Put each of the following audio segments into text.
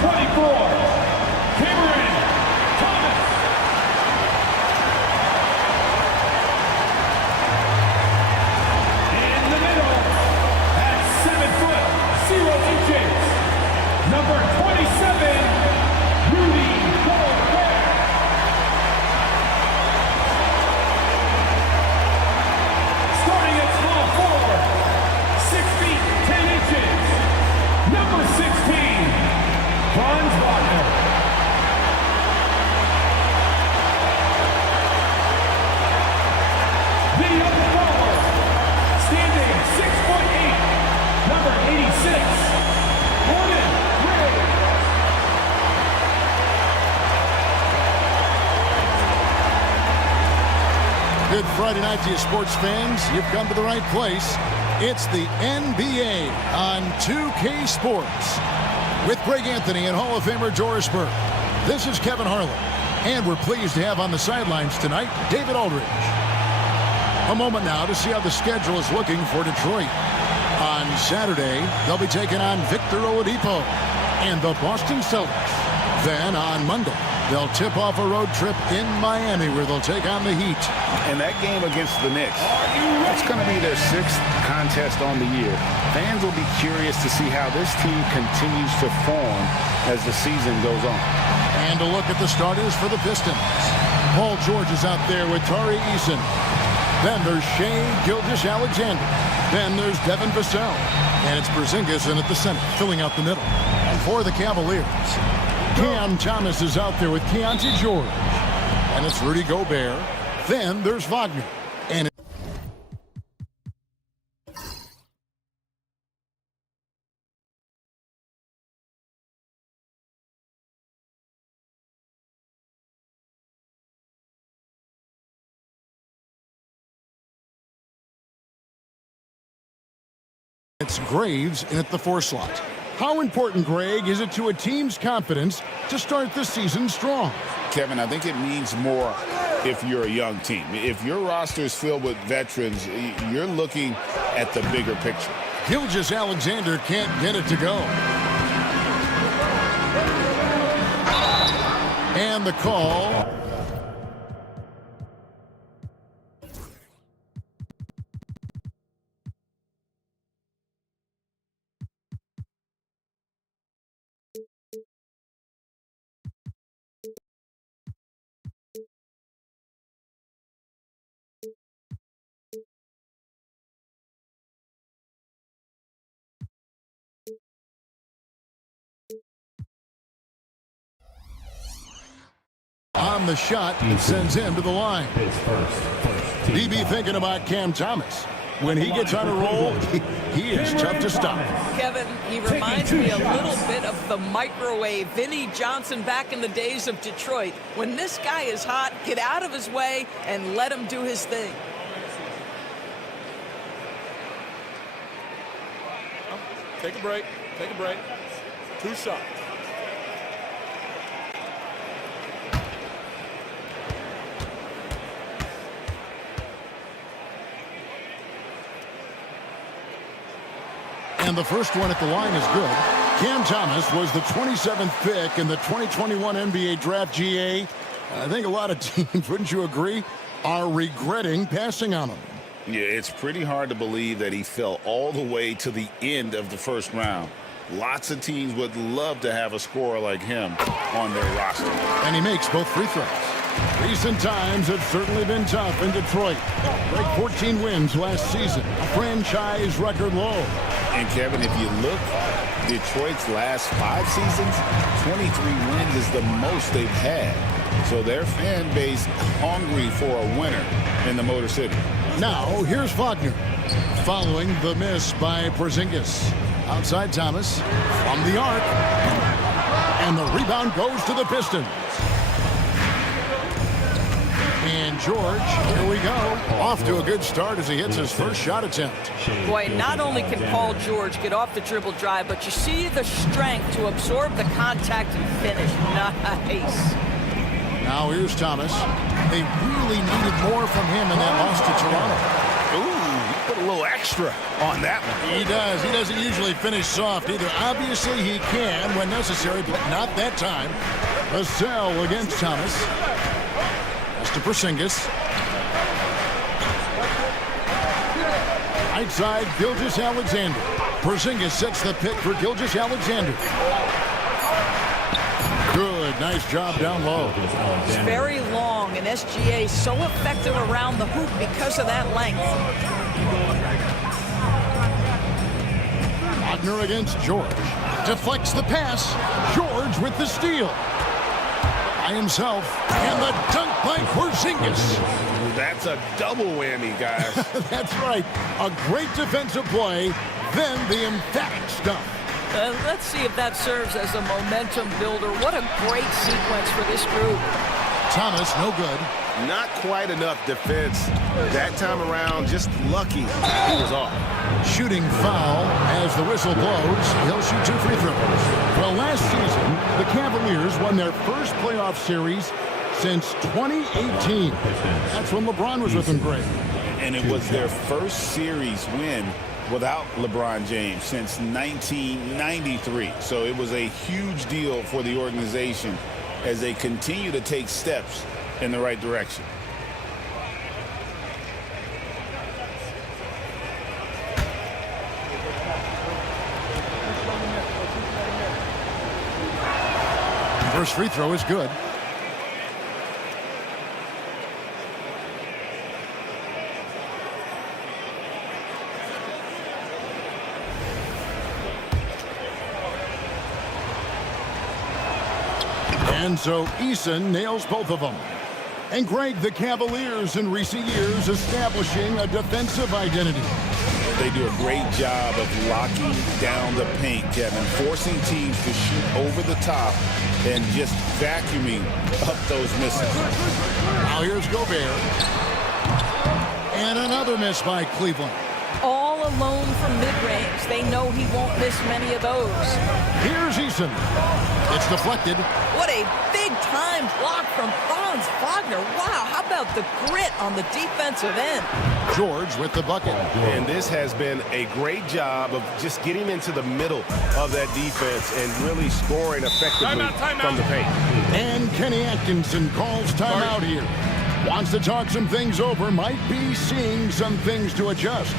24, Cameron Thomas. In the middle, at 7 foot, 0 inches, number 27, Rudy Gobert. Starting at small forward, 6 feet, 10 inches, number 16, Franz Wagner. The other forward, standing 6'8", number 86, Gordon Gray. Good Friday night to you, sports fans. You've come to the right place. It's the NBA on 2K Sports with Greg Anthony and Hall of Famer Doris Burke. This is Kevin Harlan, and we're pleased to have on the sidelines tonight David Aldridge. A moment now to see how the schedule is looking for Detroit. On Saturday, they'll be taking on Victor Oladipo and the Boston Celtics. Then on Monday, they'll tip off a road trip in Miami where they'll take on the Heat. And that game against the Knicks, that's going to be their 6th contest on the year. Fans will be curious to see how this team continues to form as the season goes on. And a look at the starters for the Pistons. Paul George is out there with Tari Eason. Then there's Shai Gilgeous-Alexander. Then there's Devin Vassell. And it's Porzingis in at the center, filling out the middle. And for the Cavaliers, Cam Thomas is out there with Keontae George. And it's Rudy Gobert. Then there's Wagner. And it's Graves in at the 4 slot. How important, Greg, is it to a team's confidence to start the season strong? Kevin, I think it means more if you're a young team. If your roster is filled with veterans, you're looking at the bigger picture. Gilgeous-Alexander can't get it to go. And the call. On the shot, it sends him to the line. DB thinking about Cam Thomas. When he gets on a roll, he is tough to stop. Kevin, he reminds me a little bit of the microwave Vinnie Johnson back in the days of Detroit. When this guy is hot, get out of his way and let him do his thing. Take a break. Take a break. 2 shots. And the first one at the line is good. Cam Thomas was the 27th pick in the 2021 NBA Draft. GA. I think a lot of teams, wouldn't you agree, are regretting passing on him. Yeah, it's pretty hard to believe that he fell all the way to the end of the first round. Lots of teams would love to have a scorer like him on their roster. And he makes both free throws. Recent times have certainly been tough in Detroit. Like 14 wins last season, a franchise record low. And Kevin, if you look, Detroit's last 5 seasons, 23 wins is the most they've had. So their fan base hungry for a winner in the Motor City. Now, here's Wagner. Following the miss by Porzingis. Outside Thomas from the arc. And the rebound goes to the Pistons. And George, here we go. Off to a good start as he hits his first shot attempt. Boy, not only can Paul George get off the dribble drive, but you see the strength to absorb the contact and finish. Nice. Now here's Thomas. They really needed more from him in that loss to Toronto. Ooh, he put put a little extra on that one. He does. He doesn't usually finish soft either. Obviously, he can when necessary, but not that time. MSL against Thomas. That's to Porzingis. Right side, Gilgeous-Alexander. Porzingis sets the pick for Gilgeous-Alexander. Good, nice job down low. It's very long, and SGA so effective around the hoop because of that length. Wagner against George. Deflects the pass. George with the steal. By himself. And the dunk by Porzingis. That's a double whammy, guys. That's right. A great defensive play, then the emphatic stuff. Let's see if that serves as a momentum builder. What a great sequence for this group. Thomas, no good. Not quite enough defense that time around. Just lucky he was off. Shooting foul as the whistle blows. He'll shoot 2 free throws. Well, last season, the Cavaliers won their first playoff series since 2018. That's when LeBron was with them great. And it was their first series win without LeBron James since 1993. So it was a huge deal for the organization as they continue to take steps in the right direction. First free throw is good. And so Eason nails both of them. And Greg, the Cavaliers in recent years establishing a defensive identity. They do a great job of locking down the paint, Kevin, forcing teams to shoot over the top and just vacuuming up those misses. Now here's Gobert. And another miss by Cleveland. All alone from mid-range. They know he won't miss many of those. Here's Eason. It's deflected. What a big-time block from Franz Wagner. Wow, how about the grit on the defensive end? George with the bucket. And this has been a great job of just getting into the middle of that defense and really scoring effectively from the paint. And Kenny Atkinson calls timeout here. Wants to talk some things over. Might be seeing some things to adjust.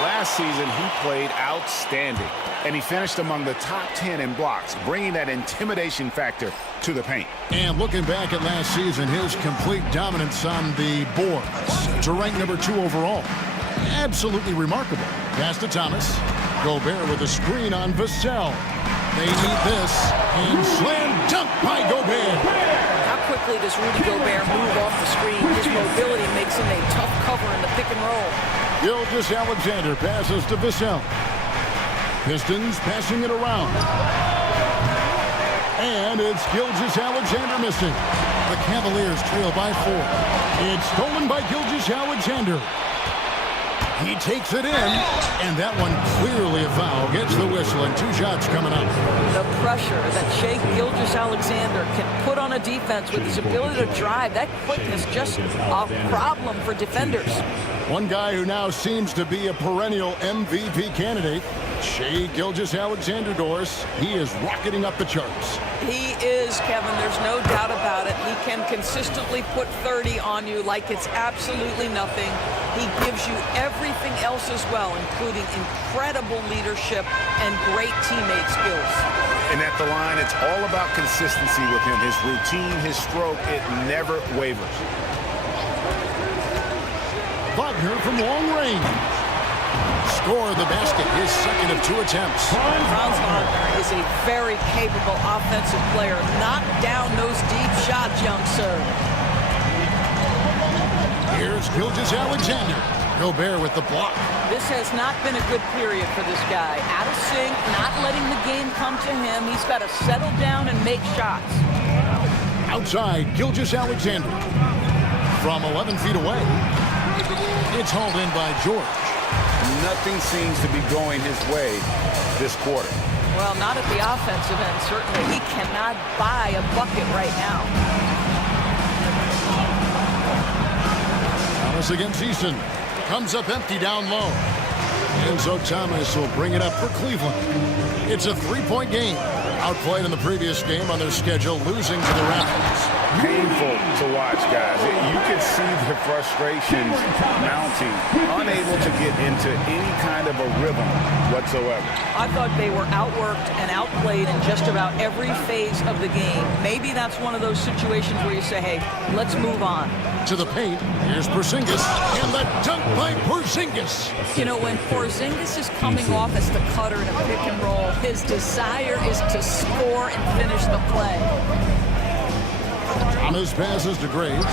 Last season, he played outstanding, and he finished among the top 10 in blocks, bringing that intimidation factor to the paint. And looking back at last season, his complete dominance on the boards to rank number 2 overall. Absolutely remarkable. Pass to Thomas. Gobert with a screen on Vassell. They need this. And slam dunk by Gobert. How quickly does Rudy Gobert move off the screen? His mobility makes him a tough cover in the pick and roll. Gilgeous-Alexander passes to Vassell. Pistons passing it around. And it's Gilgeous-Alexander missing. The Cavaliers trail by 4. It's stolen by Gilgeous-Alexander. He takes it in, and that one clearly a foul. Gets the whistle, and 2 shots coming up. The pressure that Shai Gilgeous-Alexander can put on a defense with his ability to drive, that quickness just a problem for defenders. One guy who now seems to be a perennial MVP candidate, Shai Gilgeous-Alexander, Doris. He is rocketing up the charts. He is, Kevin. There's no doubt about it. He can consistently put 30 on you like it's absolutely nothing. He gives you everything else as well, including incredible leadership and great teammate skills. And at the line, it's all about consistency with him. His routine, his stroke, it never wavers. Wagner from long range. Score the basket, his second of 2 attempts. Franz Wagner is a very capable offensive player. Knock down those deep shots, young sir. Here's Gilgeous-Alexander. Gobert with the block. This has not been a good period for this guy. Out of sync, not letting the game come to him. He's got to settle down and make shots. Outside, Gilgeous-Alexander. From 11 feet away, it's hauled in by George. Nothing seems to be going his way this quarter. Well, not at the offensive end, certainly. He cannot buy a bucket right now. Thomas against Easton. Comes up empty down low. And so Thomas will bring it up for Cleveland. It's a three-point game. Outplayed in the previous game on their schedule, losing to the Raptors. Painful to watch, guys. You can see the frustrations mounting, unable to get into any kind of a rhythm whatsoever. I thought they were outworked and outplayed in just about every phase of the game. Maybe that's one of those situations where you say, hey, let's move on. To the paint, here's Porzingis, and the dunk by Porzingis. You know, when Porzingis is coming off as the cutter in a pick and roll, his desire is to score and finish the play. Thomas passes to Graves.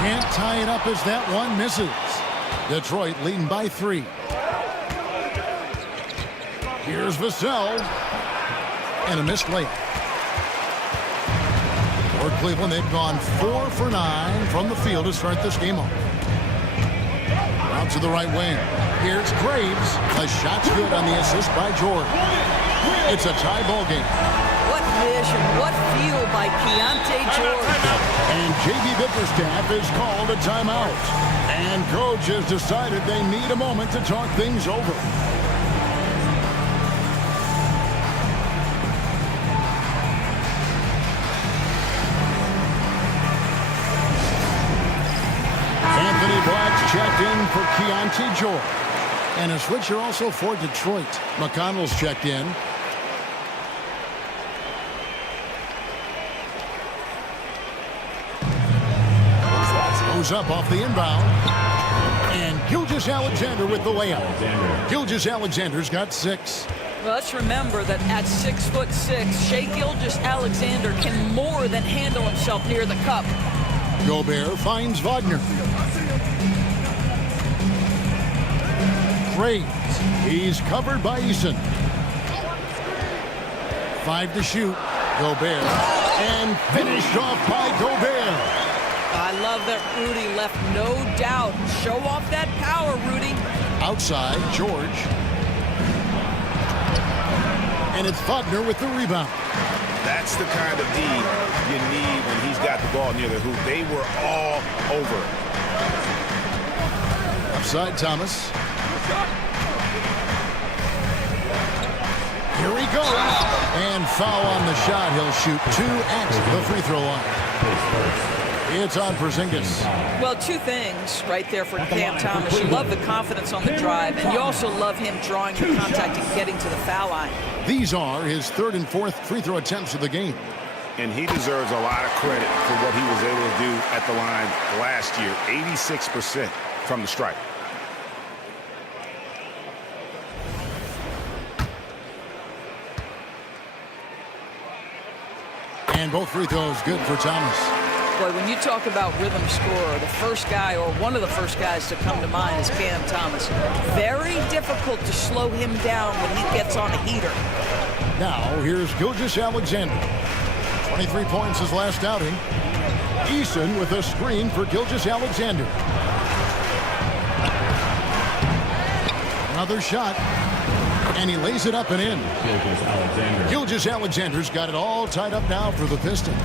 Can't tie it up as that one misses. Detroit leading by 3. Here's Vassell. And a missed layup. For Cleveland, they've gone 4 for 9 from the field to start this game off. Out to the right wing. Here's Graves. A shot's good on the assist by George. It's a tie ball game. What vision, what feel by Keontae George. And J.B. Bickerstaff has called a timeout. And coach has decided they need a moment to talk things over. Anthony Black's checked in for Keontae George. And a switcher also for Detroit. McConnell's checked in. Goes up off the inbound. And Gilgeous-Alexander with the layup. Gilgeous-Alexander's got 6. Well, let's remember that at 6'6", Shai Gilgeous-Alexander can more than handle himself near the cup. Gobert finds Wagner. Graves. He's covered by Eason. 5 to shoot. Gobert. And finished off by Gobert. I love that Rudy left no doubt. Show off that power, Rudy. Outside, George. And it's Wagner with the rebound. That's the kind of D you need when he's got the ball near the hoop. They were all over it. Upside Thomas. Here he goes. And foul on the shot. He'll shoot 2 at the free throw line. It's on Porzingis. Well, 2 things right there for Cam Thomas. You love the confidence on the drive, and you also love him drawing the contact and getting to the foul line. These are his 3rd and 4th free throw attempts of the game. And he deserves a lot of credit for what he was able to do at the line last year. 86% from the stripe. And both free throws good for Thomas. Boy, when you talk about rhythm scorer, the first guy or one of the first guys to come to mind is Cam Thomas. Very difficult to slow him down when he gets on a heater. Now, here's Gilgeous-Alexander. 23 points his last outing. Eason with a screen for Gilgeous-Alexander. Another shot. And he lays it up and in. Gilgeous-Alexander's got it all tied up now for the Pistons.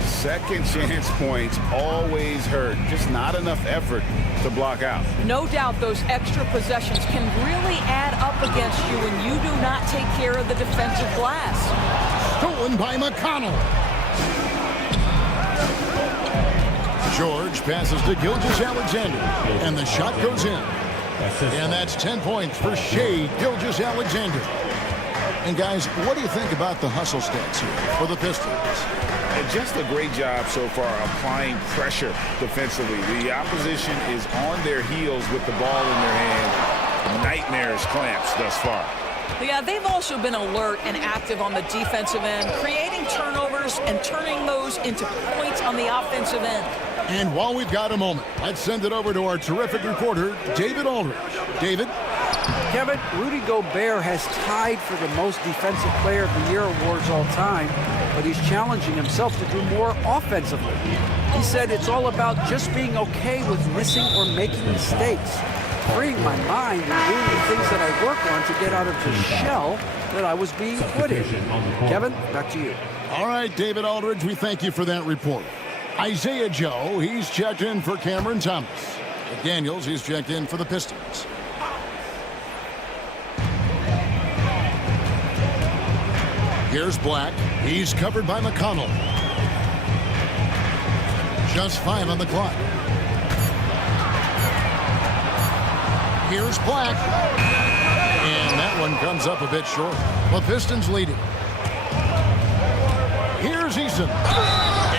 Second chance points always hurt. Just not enough effort to block out. No doubt those extra possessions can really add up against you when you do not take care of the defensive glass. Stolen by McConnell. George passes to Gilgeous-Alexander. And the shot goes in. And that's 10 points for Shai Gilgeous-Alexander. And guys, what do you think about the hustle stats here for the Pistons? And just a great job so far applying pressure defensively. The opposition is on their heels with the ball in their hand. Nightmares clamps thus far. Yeah, they've also been alert and active on the defensive end, creating turnovers and turning those into points on the offensive end. And while we've got a moment, let's send it over to our terrific reporter, David Aldridge. David? Kevin, Rudy Gobert has tied for the most Defensive Player of the Year awards all time, but he's challenging himself to do more offensively. He said it's all about just being okay with missing or making mistakes, freeing my mind and doing the things that I work on to get out of the shell that I was being put in. Kevin, back to you. All right, David Aldridge, we thank you for that report. Isaiah Joe, he's checked in for Cameron Thomas. Daniels, he's checked in for the Pistons. Here's Black. He's covered by McConnell. Just 5 on the clock. Here's Black. And that one comes up a bit short. The Pistons leading. Here's Eason.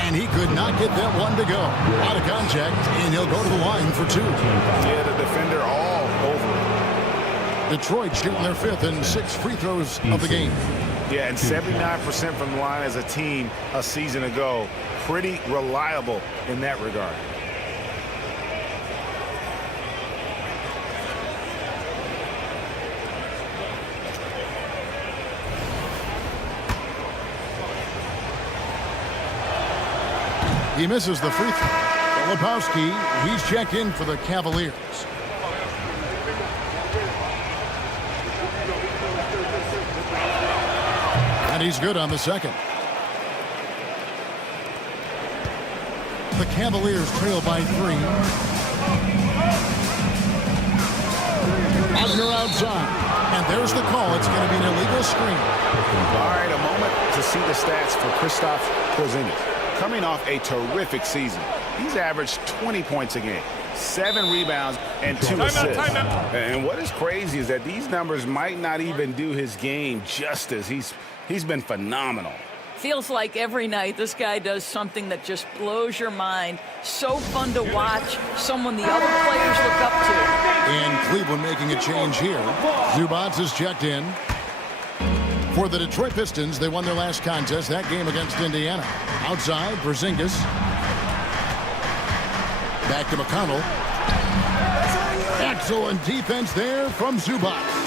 And he could not get that one to go. Out of contact, and he'll go to the line for 2. Yeah, the defender all over. Detroit shooting their 5th and 6 free throws of the game. Yeah, and 79% from the line as a team a season ago. Pretty reliable in that regard. He misses the free throw. Filipowski, he's checked in for the Cavaliers. And he's good on the second. The Cavaliers trail by 3. Wagner outside. And there's the call. It's going to be an illegal screen. All right, a moment to see the stats for Kristaps Porzingis. Coming off a terrific season. He's averaged 20 points a game, 7 rebounds, and 2 assists. And what is crazy is that these numbers might not even do his game justice. He's been phenomenal. Feels like every night this guy does something that just blows your mind. So fun to watch. Someone the other players look up to. And Cleveland making a change here. Zubats is checked in. For the Detroit Pistons, they won their last contest, that game against Indiana. Outside, Porzingis. Back to McConnell. Excellent defense there from Zubats.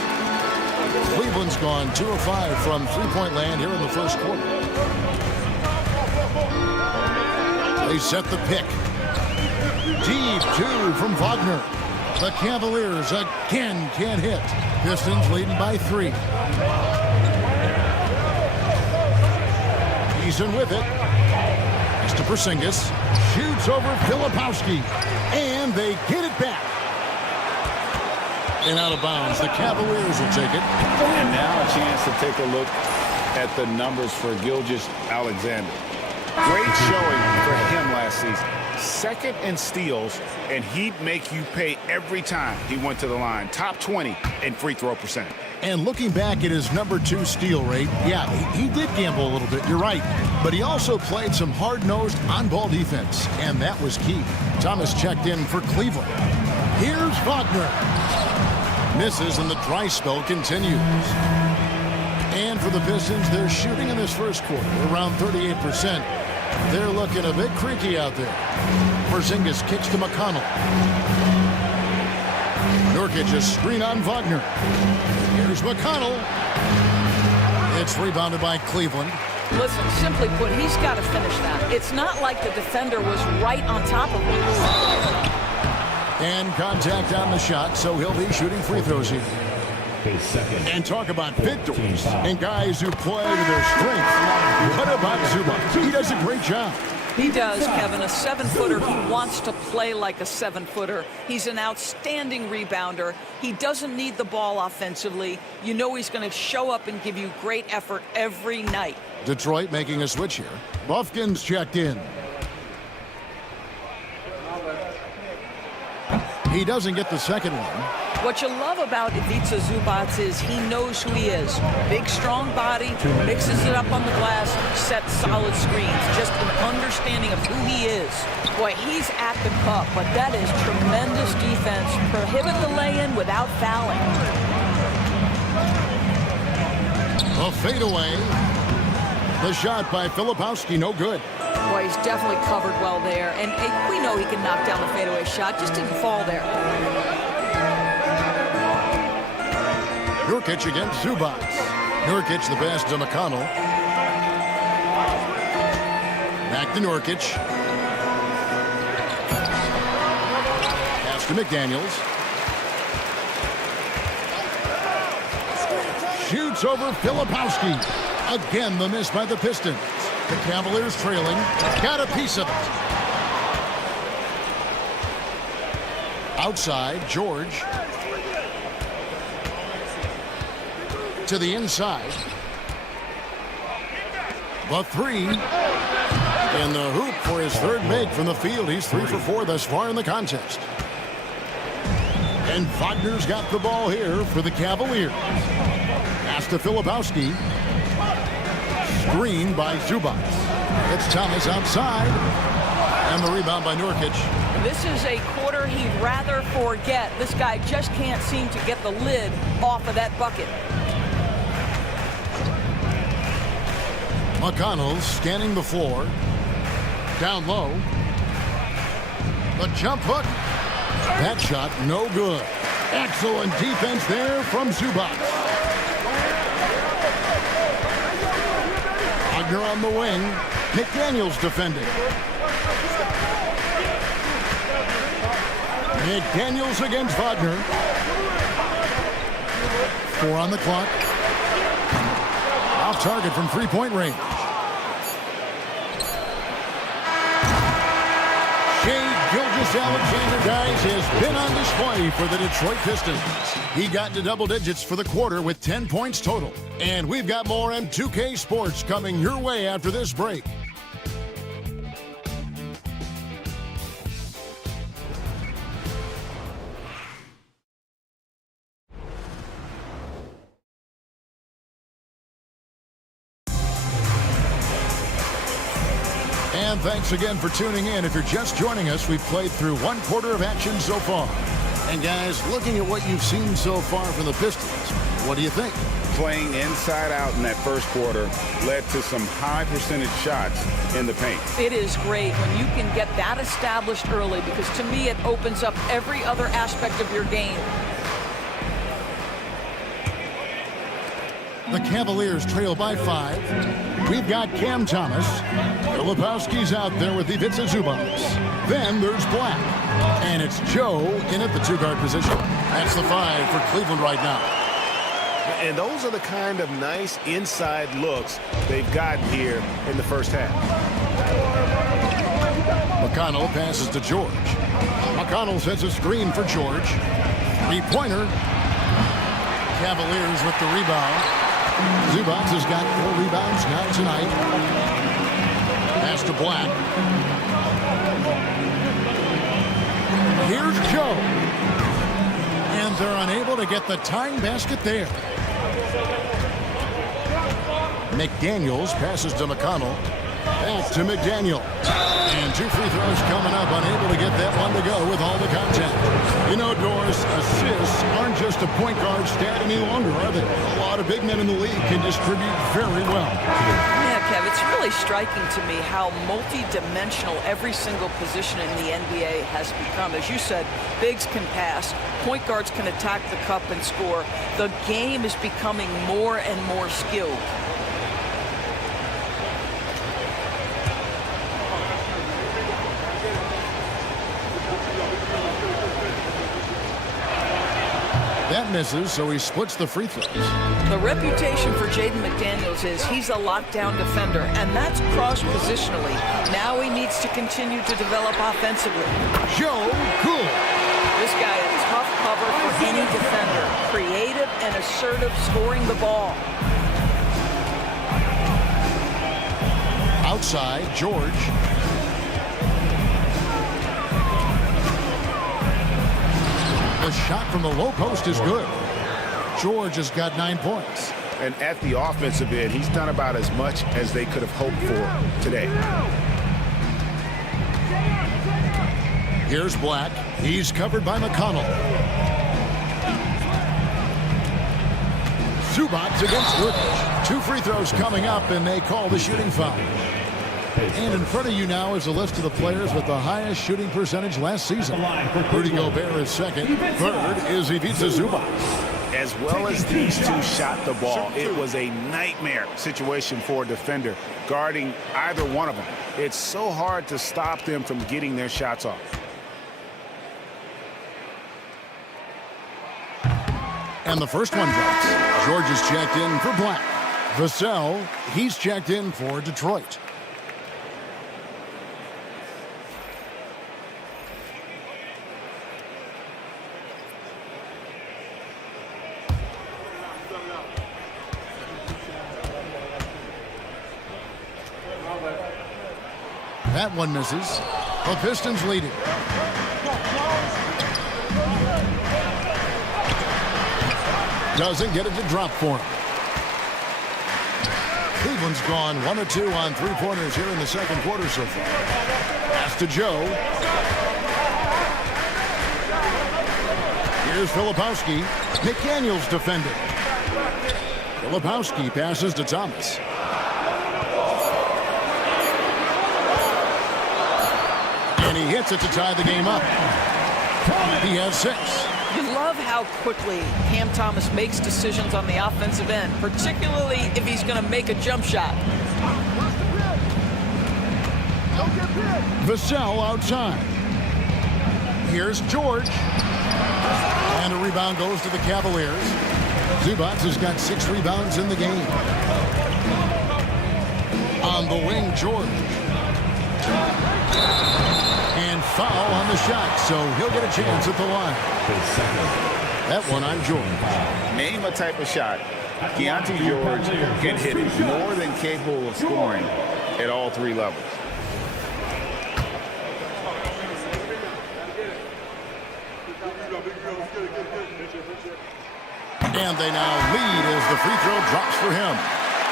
Cleveland's gone 2 of 5 from three-point land here in the first quarter. They set the pick. Deep 2 from Wagner. The Cavaliers again can't hit. Pistons leading by 3. Eason with it. Mr. Porzingis shoots over Filipowski. And they get it back. And out of bounds. The Cavaliers will take it. And now a chance to take a look at the numbers for Gilgeous-Alexander. Great showing for him last season. 2nd in steals, and he'd make you pay every time he went to the line. Top 20 in free throw percentage. And looking back at his number 2 steal rate, yeah, he did gamble a little bit, you're right. But he also played some hard-nosed on-ball defense, and that was key. Thomas checked in for Cleveland. Here's Wagner. Misses, and the dry spell continues. And for the Pistons, they're shooting in this first quarter around 38%. They're looking a bit creaky out there. Porzingis kicks to McConnell. Nurkic a screen on Wagner. Here's McConnell. It's rebounded by Cleveland. Listen, simply put, he's got to finish that. It's not like the defender was right on top of him. And contact on the shot, so he'll be shooting free throws here. And talk about victors and guys who play to their strengths. What about Zubats? He does a great job. He does, Kevin. A 7-footer who wants to play like a 7-footer. He's an outstanding rebounder. He doesn't need the ball offensively. You know he's going to show up and give you great effort every night. Detroit making a switch here. Buffkin's checked in. He doesn't get the second one. What you love about Ivica Zubats is he knows who he is. Big, strong body, mixes it up on the glass, sets solid screens. Just an understanding of who he is. Boy, he's at the cup, but that is tremendous defense. Prohibit the lay-in without fouling. A fadeaway. The shot by Filipowski, no good. Boy, he's definitely covered well there. And we know he can knock down the fadeaway shot. Just didn't fall there. Nurkic against Zubac. Nurkic the pass to McConnell. Back to Nurkic. Pass to McDaniels. Shoots over Filipowski. Again, the miss by the Pistons. The Cavaliers trailing. Got a piece of it. Outside, George. To the inside. The three. In the hoop for his third make from the field. He's 3 for 4 thus far in the contest. And Wagner's got the ball here for the Cavaliers. Pass to Filipowski. Screen by Zubac. It's Thomas outside. And the rebound by Nurkic. This is a quarter he'd rather forget. This guy just can't seem to get the lid off of that bucket. McConnell scanning the floor. Down low. The jump hook. That shot no good. Excellent defense there from Zubac. Wagner on the wing. McDaniels defending. McDaniels against Wagner. 4 on the clock. Off target from three-point range. Gilgeous-Alexander, guys, has been on display for the Detroit Pistons. He got to double digits for the quarter with 10 points total. And we've got more M2K Sports coming your way after this break. And thanks again for tuning in. If you're just joining us, we've played through 1 quarter of action so far. And guys, looking at what you've seen so far from the Pistons, what do you think? Playing inside out in that first quarter led to some high percentage shots in the paint. It is great when you can get that established early, because to me it opens up every other aspect of your game. The Cavaliers trail by 5. We've got Cam Thomas. Filipowski's out there with Ivica Zubac. Then there's Black. And it's Joe in at the 2-guard position. That's the 5 for Cleveland right now. And those are the kind of nice inside looks they've gotten here in the first half. McConnell passes to George. McConnell sets a screen for George. 3-pointer. Cavaliers with the rebound. Zubac has got 4 rebounds now tonight. Pass to Black. Here's Joe. And they're unable to get the tying basket there. McDaniels passes to McConnell. Back to McDaniel. And 2 free throws coming up. Unable to get that one to go with all the contact. You know, Doris, assists aren't just a point guard stat any longer, are they? A lot of big men in the league can distribute very well. Yeah, Kev, it's really striking to me how multi-dimensional every single position in the NBA has become. As you said, bigs can pass, point guards can attack the cup and score. The game is becoming more and more skilled. That misses, so he splits the free throws. The reputation for Jaden McDaniels is he's a lockdown defender, and that's cross-positionally. Now he needs to continue to develop offensively. Joe Cool. This guy a tough cover for any defender. Creative and assertive, scoring the ball. Outside, George. The shot from the low post is good. George has got 9 points. And at the offensive end, he's done about as much as they could have hoped for today. Here's Black. He's covered by McConnell. Zubac against Nurkic. 2 free throws coming up, and they call the shooting foul. And in front of you now is a list of the players with the highest shooting percentage last season. Rudy Gobert is second. Third is Ivica Zubac. As well as these two shot the ball, it was a nightmare situation for a defender guarding either one of them. It's so hard to stop them from getting their shots off. And the first one drops. George is checked in for Black. Vassell, he's checked in for Detroit. That one misses. The Pistons lead it. Doesn't get it to drop for him. Cleveland's gone 1 of 2 on three-pointers here in the second quarter so far. Pass to Joe. Here's Filipowski. McDaniels defending. Filipowski passes to Thomas. And he hits it to tie the game up. He has 6. You love how quickly Cam Thomas makes decisions on the offensive end, particularly if he's going to make a jump shot. Vassell outside. Here's George. And a rebound goes to the Cavaliers. Zubac has got 6 rebounds in the game. On the wing, George. And foul on the shot, so he'll get a chance at the line. That one on George. Name a type of shot Keontae George can hit more than capable of scoring at all 3 levels. And they now lead as the free throw drops for him.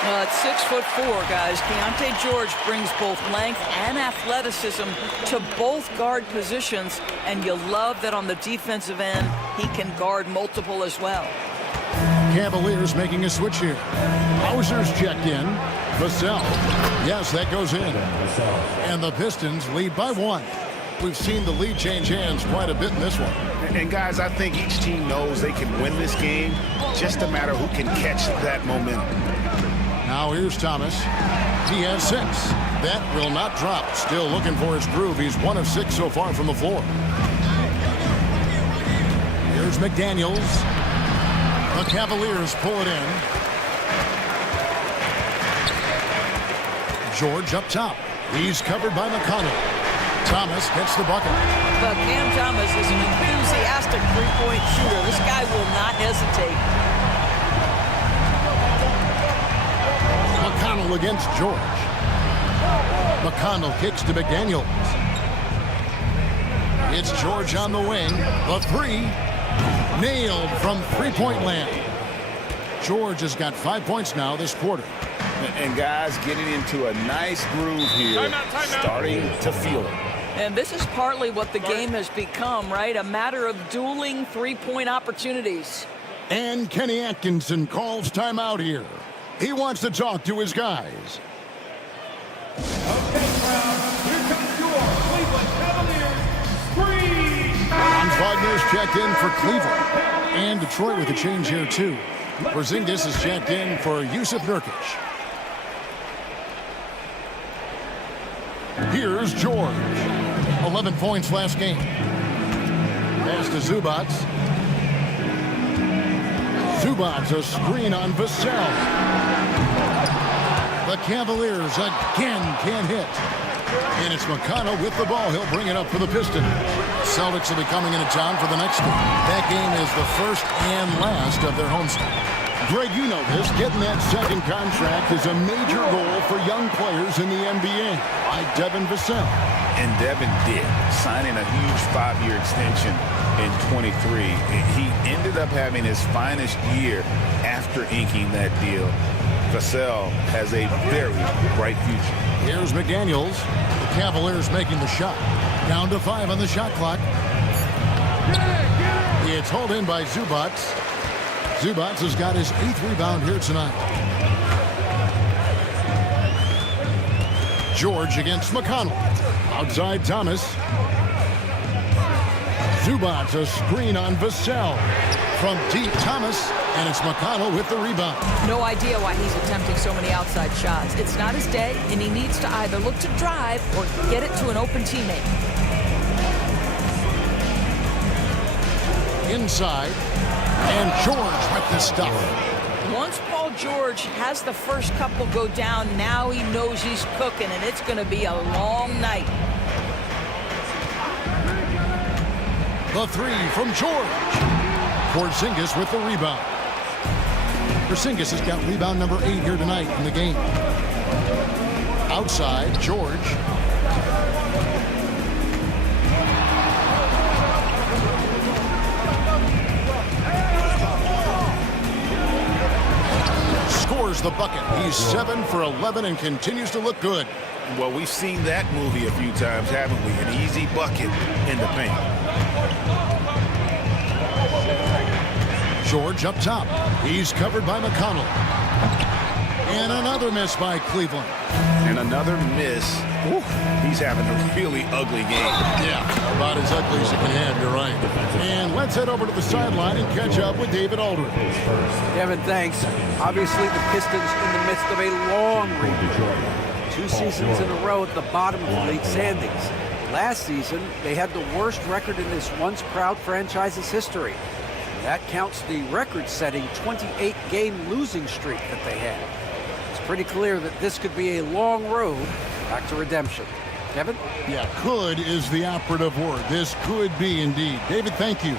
At 6'4", guys, Keontae George brings both length and athleticism to both guard positions, and you love that on the defensive end, he can guard multiple as well. Cavaliers making a switch here. Hauser's checked in. Vassell. Yes, that goes in. And the Pistons lead by 1. We've seen the lead change hands quite a bit in this one. And guys, I think each team knows they can win this game, just a matter who can catch that momentum. Now here's Thomas. He has 6. That will not drop. Still looking for his groove. He's 1 of 6 so far from the floor. Here's McDaniels. The Cavaliers pull it in. George up top. He's covered by McConnell. Thomas hits the bucket. But Cam Thomas is an enthusiastic three-point shooter. This guy will not hesitate. McConnell against George. McConnell kicks to McDaniels. It's George on the wing. The 3. Nailed from three-point land. George has got 5 points now this quarter. And guys getting into a nice groove here, starting to feel it. And this is partly what the game has become, right? A matter of dueling three-point opportunities. And Kenny Atkinson calls timeout here. He wants to talk to his guys. Okay, crowd, here comes your Cleveland Cavaliers. Franz Wagner's checked in for Cleveland. And Detroit with a change here, too. Porzingis is checked in for Yusuf Nurkic. Here's George. 11 points last game. Pass to Zubac. Zubac, a screen on Vassell. The Cavaliers again can't hit. And it's McConnell with the ball. He'll bring it up for the Pistons. Celtics will be coming into town for the next game. That game is the first and last of their homestand. Greg, you know this. Getting that second contract is a major goal for young players in the NBA, like Devin Vassell. And Devin did, signing a huge 5-year extension in 23. He ended up having his finest year after inking that deal. Vassell has a very bright future. Here's McDaniels. The Cavaliers making the shot. Down to 5 on the shot clock. It's hauled in by Zubac. Zubac has got his 8th rebound here tonight. George against McConnell. Outside Thomas. Zubac, a screen on Vassell. From deep, Thomas, and it's McConnell with the rebound. No idea why he's attempting so many outside shots. It's not his day, and he needs to either look to drive or get it to an open teammate. Inside, and George with the stuff. Once Paul George has the first couple go down, now he knows he's cooking, and it's going to be a long night. The three from George. Porzingis with the rebound. Porzingis has got rebound number 8 here tonight in the game. Outside, George. Scores the bucket. He's 7 for 11 and continues to look good. Well, we've seen that movie a few times, haven't we? An easy bucket in the paint. George up top. He's covered by McConnell. And another miss by Cleveland. And another miss. Woo. He's having a really ugly game. Yeah, about as ugly as you can have, you're right. And let's head over to the sideline and catch up with David Aldridge. Kevin, thanks. Obviously, the Pistons in the midst of a long rebuild. 2 seasons in a row at the bottom of the league standings. Last season, they had the worst record in this once proud franchise's history. That counts the record-setting 28-game losing streak that they had. It's pretty clear that this could be a long road back to redemption. Kevin? Yeah, could is the operative word. This could be indeed. David, thank you.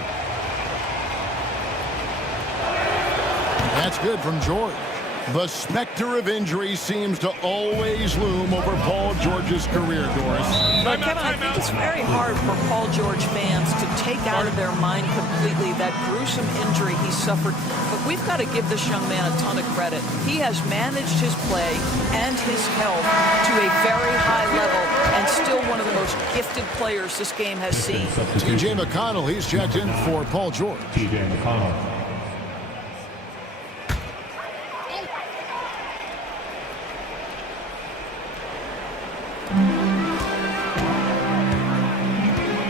That's good from George. The specter of injury seems to always loom over Paul George's career, Doris. But Kevin, I think it's very hard for Paul George fans to take out of their mind completely that gruesome injury he suffered. But we've got to give this young man a ton of credit. He has managed his play and his health to a very high level and still one of the most gifted players this game has seen. T.J. McConnell, he's checked in for Paul George. T.J. McConnell.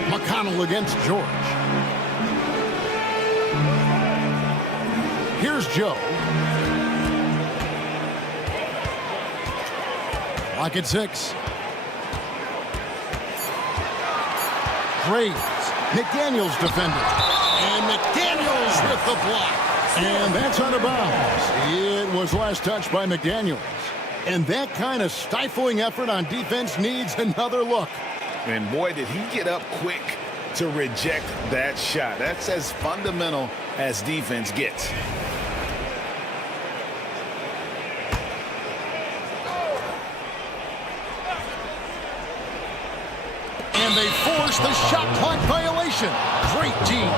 McConnell against George. Here's Joe. Lock at 6. Graves. McDaniels defended. And McDaniels with the block. And that's out of bounds. It was last touched by McDaniels. And that kind of stifling effort on defense needs another look. And boy, did he get up quick to reject that shot. That's as fundamental as defense gets. And they force the shot clock violation. Great team.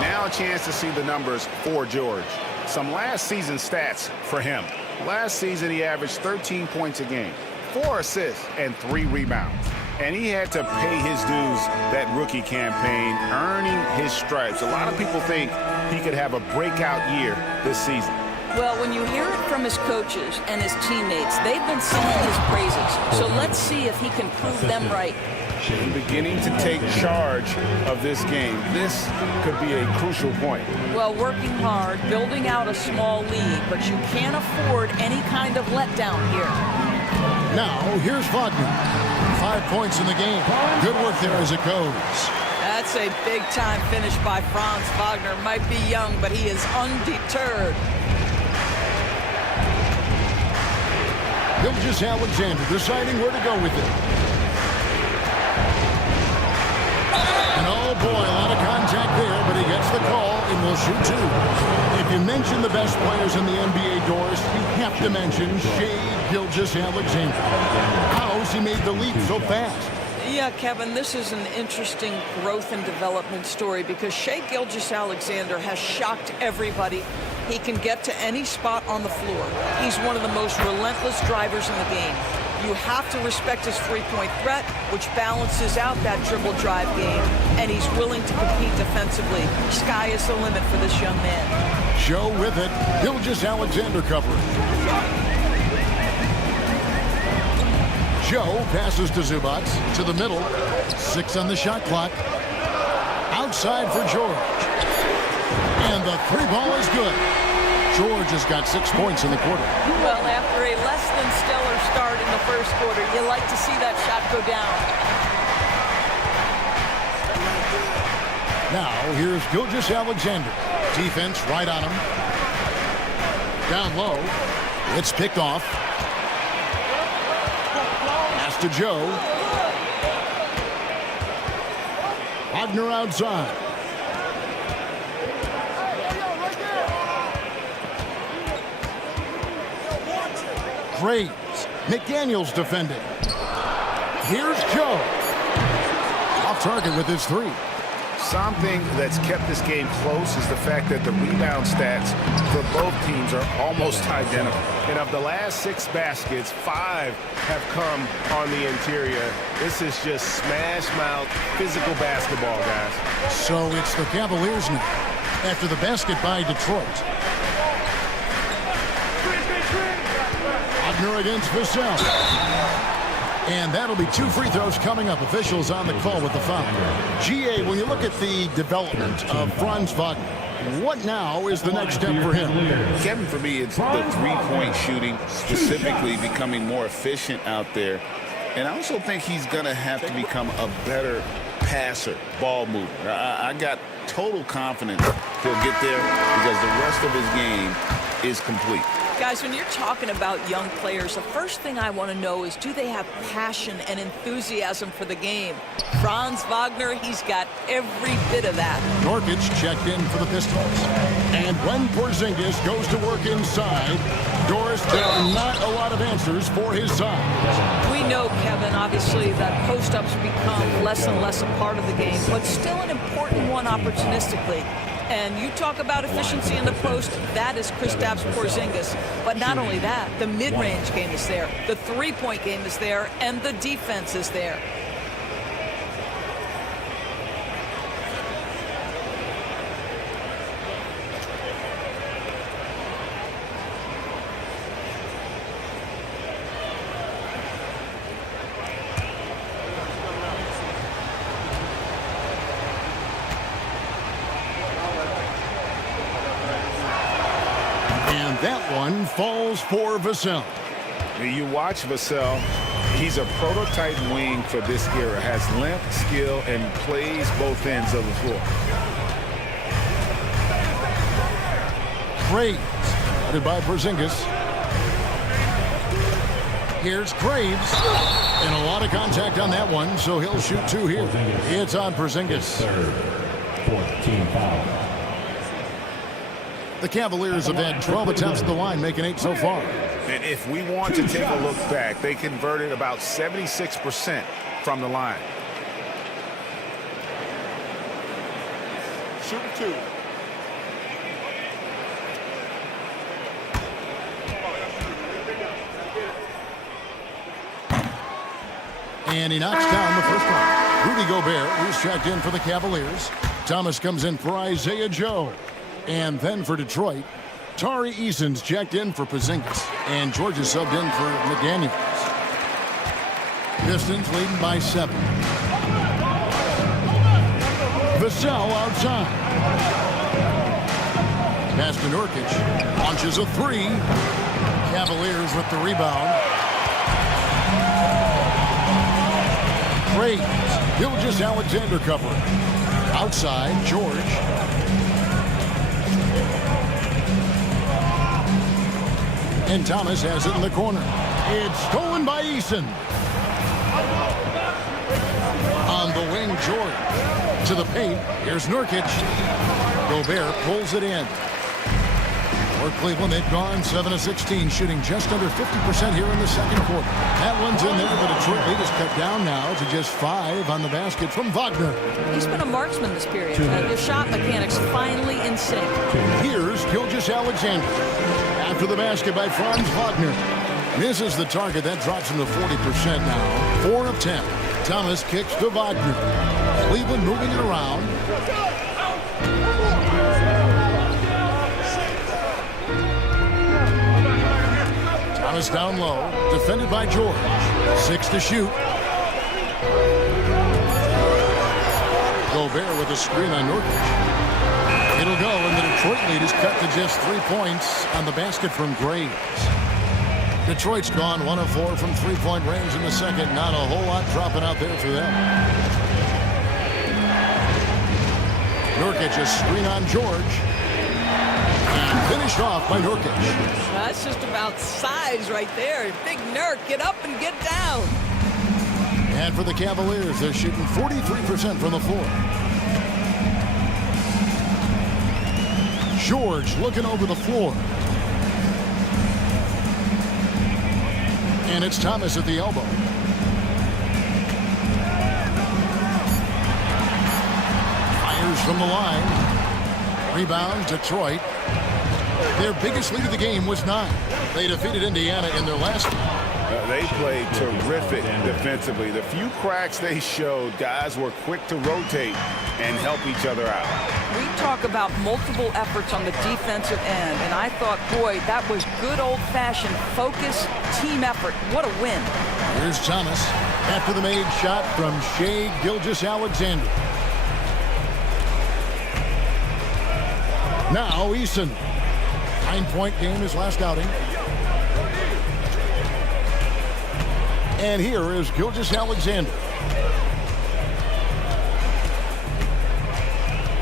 Now a chance to see the numbers for George. Some last season stats for him. Last season, he averaged 13 points a game, 4 assists, and 3 rebounds. And he had to pay his dues that rookie campaign, earning his stripes. A lot of people think he could have a breakout year this season. Well, when you hear it from his coaches and his teammates, they've been singing his praises. So let's see if he can prove them right. Beginning to take charge of this game. This could be a crucial point. Well, working hard, building out a small lead, but you can't afford any kind of letdown here. Now, here's Wagner. 5 points in the game. Good work there as it goes. That's a big-time finish by Franz Wagner. Might be young, but he is undeterred. Gilgeous-Alexander deciding where to go with it. And oh boy, a lot of contact there, but he gets the call and will shoot 2. If you mention the best players in the NBA, Doris, you have to mention Shai Gilgeous-Alexander. How's he made the leap so fast? Yeah, Kevin, this is an interesting growth and development story because Shai Gilgeous-Alexander has shocked everybody. He can get to any spot on the floor. He's one of the most relentless drivers in the game. You have to respect his three-point threat, which balances out that dribble drive game, and he's willing to compete defensively. Sky is the limit for this young man. Joe with it. Gilgeous-Alexander covering. Joe passes to Zubac to the middle. 6 on the shot clock. Outside for George. And the three ball is good. George has got 6 points in the quarter. Well, after a less than stellar start in the first quarter, you like to see that shot go down. Now, here's Gilgeous-Alexander. Defense right on him. Down low. It's picked off. Pass to Joe. Wagner outside. Graves. McDaniels defending. Here's Joe. Off target with his three. Something that's kept this game close is the fact that the rebound stats for both teams are almost identical. And of the last 6 baskets, 5 have come on the interior. This is just smash-mouth physical basketball, guys. So it's the Cavaliers now after the basket by Detroit. Wagner against Vassell. And that'll be 2 free throws coming up. Officials on the call with the foul. GA, when you look at the development of Franz Wagner, what now is the next step for him? Kevin, for me, it's the three-point shooting, specifically becoming more efficient out there. And I also think he's going to have to become a better passer, ball mover. I got total confidence he'll get there because the rest of his game is complete. Guys, when you're talking about young players, the first thing I want to know is, do they have passion and enthusiasm for the game? Franz Wagner, he's got every bit of that. Nurkic checked in for the Pistons. And when Porzingis goes to work inside, Doris, there are not a lot of answers for his side. We know, Kevin, obviously, that post-ups become less and less a part of the game, but still an important one opportunistically. And you talk about efficiency in the post, that is Kristaps Porzingis. But not only that, the mid-range game is there, the three-point game is there, and the defense is there. That one falls for Vassell. You watch Vassell, he's a prototype wing for this era. Has length, skill, and plays both ends of the floor. Graves, headed by Porzingis. Here's Graves. And a lot of contact on that one, so he'll shoot 2 here. It's on Porzingis. Third, 14 foul. The Cavaliers have had 12 attempts at the line, making 8 so far. And if we want to take a look back, they converted about 76% from the line. Shooting 2. And he knocks down the first one. Rudy Gobert, who's checked in for the Cavaliers. Thomas comes in for Isaiah Joe. And then for Detroit, Tari Eason's checked in for Porzingis. And Georgia subbed in for McDaniels. Pistons leading by 7. Vassell outside. Pass to Nurkic. Launches a 3. Cavaliers with the rebound. Graves. Gilgeous-Alexander covering. Outside, George. And Thomas has it in the corner. It's stolen by Eason. On the wing, George. To the paint. Here's Nurkic. Gobert pulls it in. For Cleveland, they've gone 7 of 16, shooting just under 50% here in the second quarter. That one's in there, but Detroit lead is cut down now to just 5 on the basket from Wagner. He's been a marksman this period. The shot mechanics finally in sync. Here's Gilgeous-Alexander. After the basket by Franz Wagner. Misses the target. That drops him to 40% now. 4 of 10. Thomas kicks to Wagner. Cleveland moving it around. Thomas down low. Defended by George. 6 to shoot. Gobert with a screen on Nurkic. It'll go in the Detroit lead is cut to just 3 points on the basket from Graves. Detroit's gone 1 of 4 from three-point range in the second. Not a whole lot dropping out there for them. Nurkic a screen on George. And finished off by Nurkic. That's just about size right there. Big Nurk, get up and get down. And for the Cavaliers, they're shooting 43% from the floor. George looking over the floor. And it's Thomas at the elbow. Fires from the line. Rebound, Detroit. Their biggest lead of the game was 9. They defeated Indiana in their last game. They played terrific defensively. The few cracks they showed, guys were quick to rotate and help each other out. We talk about multiple efforts on the defensive end, and I thought, boy, that was good old-fashioned focus, team effort. What a win. Here's Thomas after the made shot from Shai Gilgeous-Alexander. Now Eason. 9-point game his last outing. And here is Gilgeous-Alexander.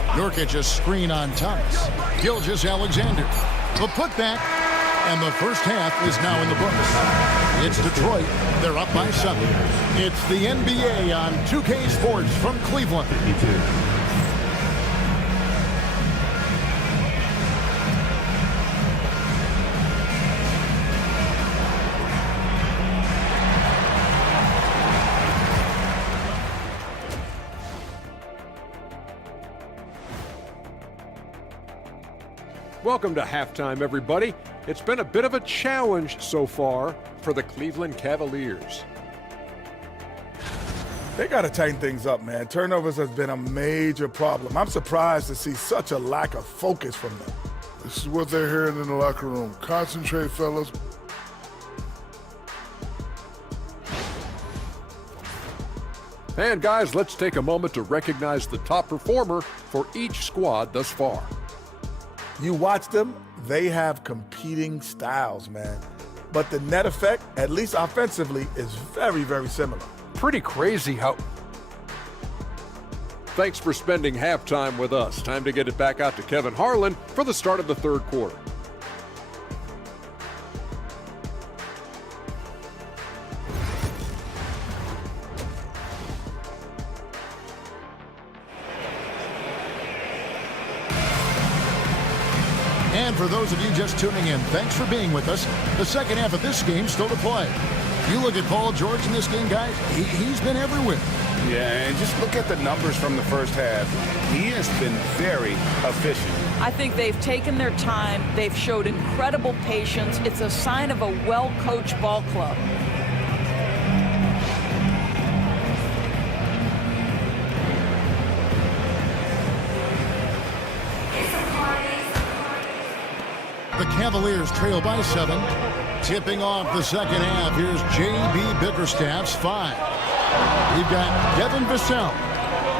Nurkic a screen on Thomas. Gilgeous-Alexander. The putback. And the first half is now in the books. It's Detroit. They're up by 7. It's the NBA on 2K Sports from Cleveland. Welcome to halftime, everybody. It's been a bit of a challenge so far for the Cleveland Cavaliers. They got to tighten things up, man. Turnovers has been a major problem. I'm surprised to see such a lack of focus from them. This is what they're hearing in the locker room. Concentrate, fellas. And guys, let's take a moment to recognize the top performer for each squad thus far. You watch them, they have competing styles, man. But the net effect, at least offensively, is very, very similar. Pretty crazy how... Thanks for spending halftime with us. Time to get it back out to Kevin Harlan for the start of the third quarter. And for those of you just tuning in, thanks for being with us. The second half of this game still to play. You look at Paul George in this game, guys, he's been everywhere. Yeah, and just look at the numbers from the first half. He has been very efficient. I think they've taken their time. They've showed incredible patience. It's a sign of a well-coached ball club. The Cavaliers trail by 7. Tipping off the second half. Here's J.B. Bickerstaff's 5. We've got Devin Vassell.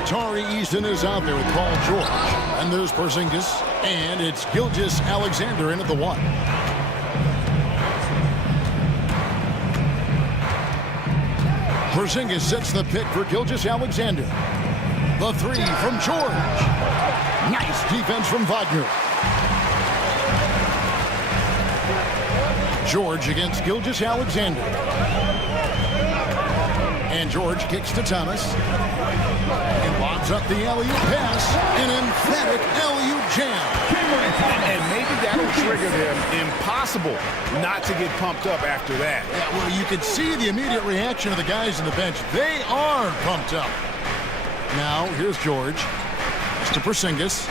Tari Eason is out there with Paul George. And there's Porzingis. And it's Gilgeous-Alexander in at the 1. Porzingis sets the pick for Gilgeous-Alexander. The 3 from George. Nice defense from Wagner. George against Gilgeous-Alexander. And George kicks to Thomas. He lobs up the alley-oop pass. An emphatic alley-oop jam. And maybe that'll trigger them. Impossible not to get pumped up after that. Yeah, well, you can see the immediate reaction of the guys on the bench. They are pumped up. Now, here's George. To Porzingis.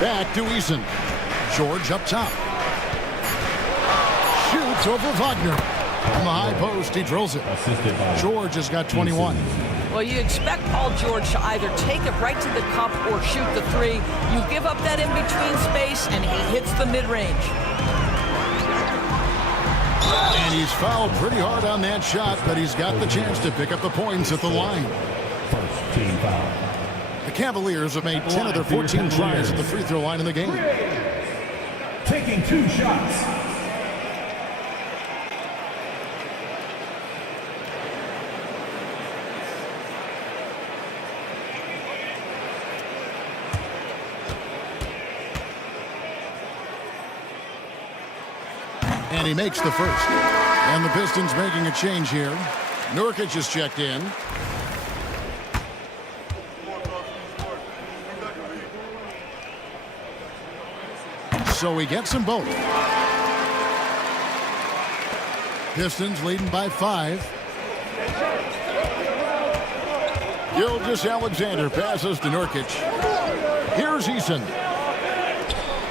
Back to Eason. George up top. Shoots over Wagner. On the high post, he drills it. George has got 21. Well, you expect Paul George to either take it right to the cup or shoot the 3. You give up that in-between space, and he hits the mid-range. And he's fouled pretty hard on that shot, but he's got the chance to pick up the points at the line. First team foul. The Cavaliers have made 10 of their 14 tries at the free throw line in the game. Taking 2 shots. And he makes the first. And the Pistons making a change here. Nurkic is checked in. So he gets them both. Pistons leading by 5. Gilgeous-Alexander passes to Nurkic. Here's Eason.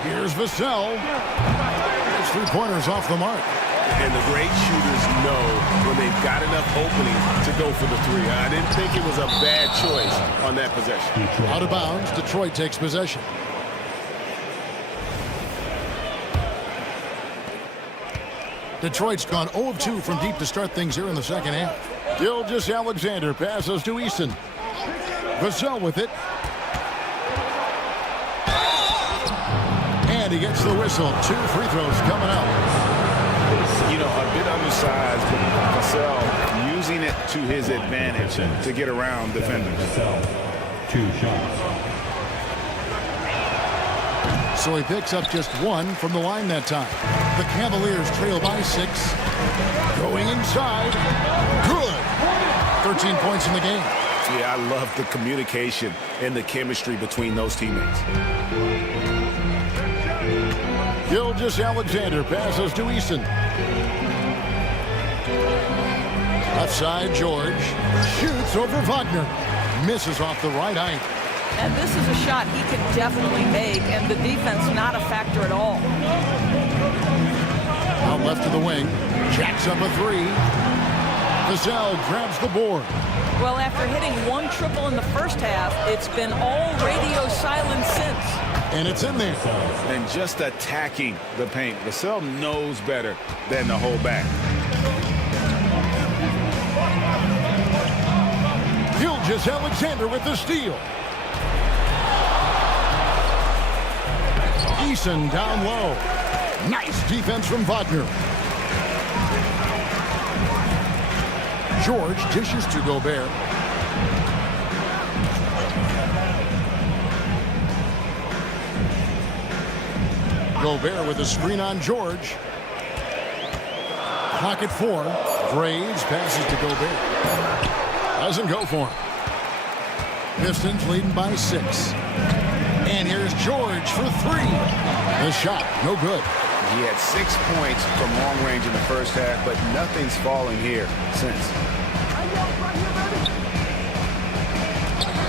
Here's Vassell. His 3-pointers off the mark. And the great shooters know when they've got enough opening to go for the 3. I didn't think it was a bad choice on that possession. Out of bounds, Detroit takes possession. Detroit's gone 0 of 2 from deep to start things here in the second half. Gilgeous-Alexander passes to Eason. Vassell with it. And he gets the whistle. 2 free throws coming up. You know, a bit undersized, but Vassell using it to his advantage to get around defenders. 2 shots. So he picks up just 1 from the line that time. The Cavaliers trail by 6. Going inside. Good. 13 points in the game. Yeah, I love the communication and the chemistry between those teammates. Gilgeous-Alexander passes to Eason. Left side, George. Shoots over Wagner. Misses off the right eye. And this is a shot he can definitely make, and the defense not a factor at all. Out left to the wing. Jacks up a 3. Vassell grabs the board. Well, after hitting 1 triple in the first half, it's been all radio silent since. And it's in there. And just attacking the paint. Vassell knows better than to hold back. Gilgeous-Alexander with the steal. Eason down low. Nice defense from Wagner. George dishes to Gobert. Gobert with a screen on George. Clock at 4. Graves passes to Gobert. Doesn't go for him. Pistons leading by 6. And here's George for 3. The shot, no good. He had 6 points from long range in the first half, but nothing's falling here since.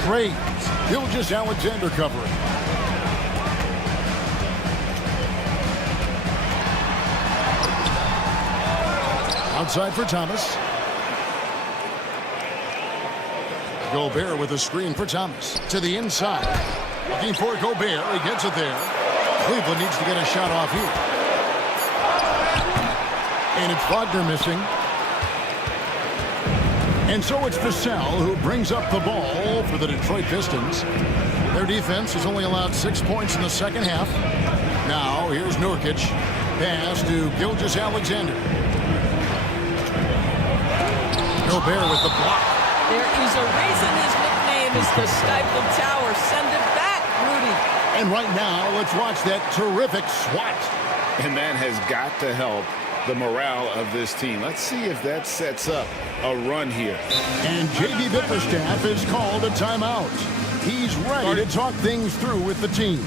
Graves. Gilgeous-Alexander covering. Outside for Thomas. Gobert with a screen for Thomas. To the inside. Looking for Gobert. He gets it there. Cleveland needs to get a shot off here. And it's Wagner missing. And so it's Vassell who brings up the ball for the Detroit Pistons. Their defense has only allowed 6 points in the second half. Now here's Nurkic. Pass to Gilgeous-Alexander. Gobert with the block. There is a reason his nickname is the Stifled Tower. Send it back, Rudy. And right now, let's watch that terrific swat. And that has got to help the morale of this team. Let's see if that sets up a run here. And J.B. Bickerstaff has called a timeout. He's ready to talk things through with the team.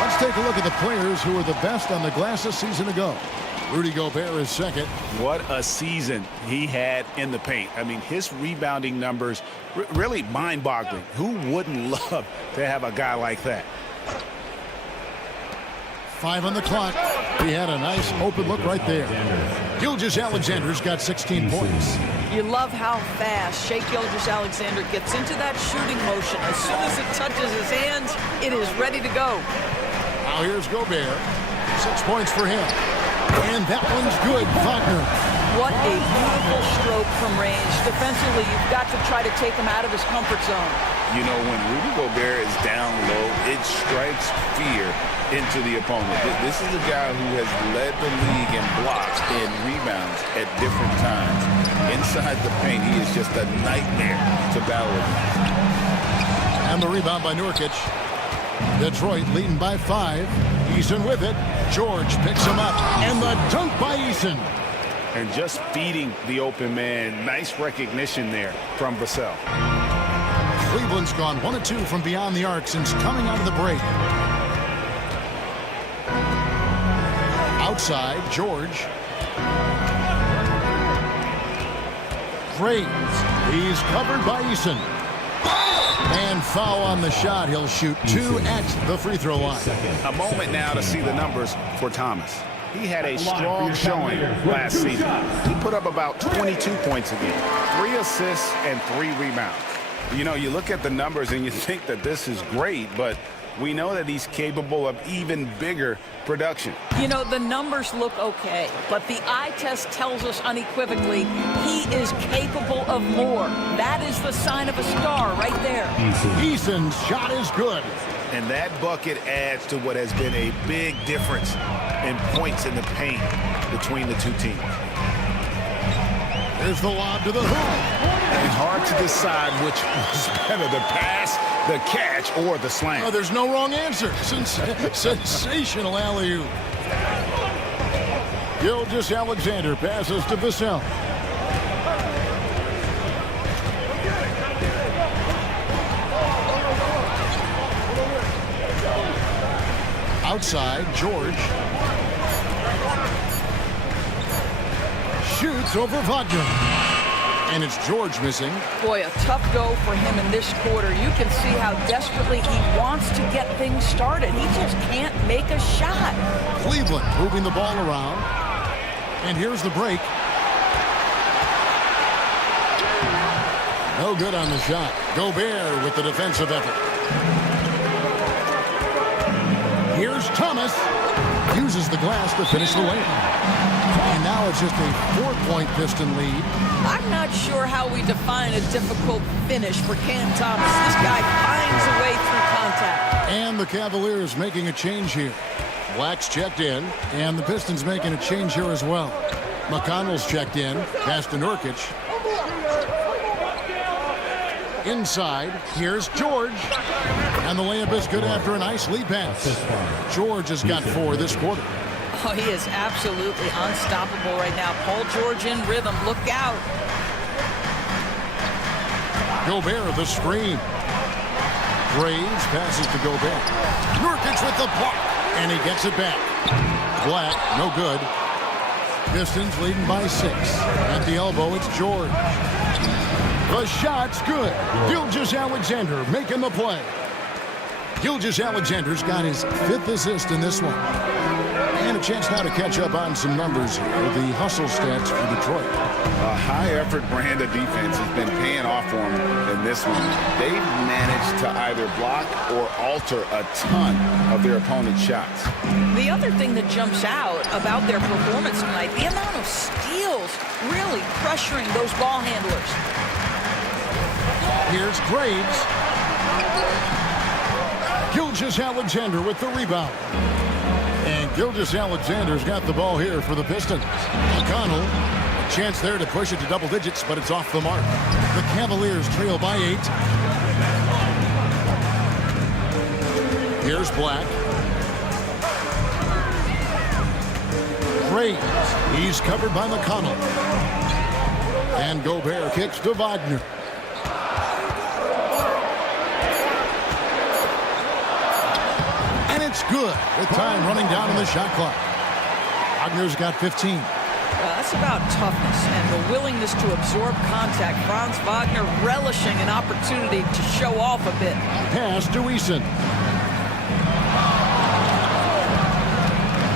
Let's take a look at the players who were the best on the glass a season ago. Rudy Gobert is second. What a season he had in the paint. I mean, his rebounding numbers, really mind-boggling. Who wouldn't love to have a guy like that? 5 on the clock. He had a nice open look right there. Gilgeous-Alexander's got 16 points. You love how fast Shai Gilgeous-Alexander gets into that shooting motion. As soon as it touches his hands, it is ready to go. Now here's Gobert. 6 points for him. And that one's good. Wagner What a beautiful stroke from range. Defensively, you've got to try to take him out of his comfort zone. You know, when Rudy Gobert is down low, it strikes fear into the opponent. This is a guy who has led the league in blocks and rebounds at different times. Inside the paint, he is just a nightmare to battle against. And the rebound by Nurkic. Detroit leading by 5. Eason with it. George picks him up. And the dunk by Eason. And just feeding the open man. Nice recognition there from Vassell. Cleveland's gone 1 of 2 from beyond the arc since coming out of the break. Outside, George. Graves. He's covered by Eason. And foul on the shot. He'll shoot 2 at the free throw line. A moment now to see the numbers for Thomas. He had a strong showing last season. He put up about 22 points a game, 3 assists and 3 rebounds. You know, you look at the numbers and you think that this is great, but we know that he's capable of even bigger production. You know, the numbers look okay, but the eye test tells us unequivocally he is capable of more. That is the sign of a star right there. Eason's shot is good. And that bucket adds to what has been a big difference in points in the paint between the two teams. There's the lob to the hoop. And hard to decide which was better, the pass, the catch, or the slam. Oh, there's no wrong answer. Sensational alley-oop. Gilgeous-Alexander passes to Vassell. Outside, George. Shoots over Wagner. And it's George missing. Boy, a tough go for him in this quarter. You can see how desperately he wants to get things started. He just can't make a shot. Cleveland moving the ball around. And here's the break. No good on the shot. Gobert with the defensive effort. Here's Thomas. Uses the glass to finish the layup. And now it's just a 4-point Piston lead. I'm not sure how we define a difficult finish for Cam Thomas. This guy finds a way through contact. And the Cavaliers making a change here. Black's checked in, and the Pistons making a change here as well. McConnell's checked in. Pass to Nurkic. Inside, here's George. And the layup is good after a nice lead pass. George has got 4 this quarter. Oh, he is absolutely unstoppable right now. Paul George in rhythm. Look out. Gobert, the screen. Graves passes to Gobert. Nurkic with the block. And he gets it back. Black, no good. Pistons leading by 6. At the elbow, it's George. The shot's good. Gilgeous-Alexander making the play. Gilgeous-Alexander's got his 5th assist in this one. And a chance now to catch up on some numbers here. The hustle stats for Detroit. A high-effort brand of defense has been paying off for them in this one. They've managed to either block or alter a ton of their opponent's shots. The other thing that jumps out about their performance tonight, the amount of steals really pressuring those ball handlers. Here's Graves. Gilgeous-Alexander with the rebound. And Gilgeous-Alexander's got the ball here for the Pistons. McConnell, a chance there to push it to double digits, but it's off the mark. The Cavaliers trail by 8. Here's Black. Graves, he's covered by McConnell. And Gobert kicks to Wagner. It's good with time running down on the shot clock. Wagner's got 15. That's about toughness and the willingness to absorb contact. Franz Wagner relishing an opportunity to show off a bit. Pass to Eason.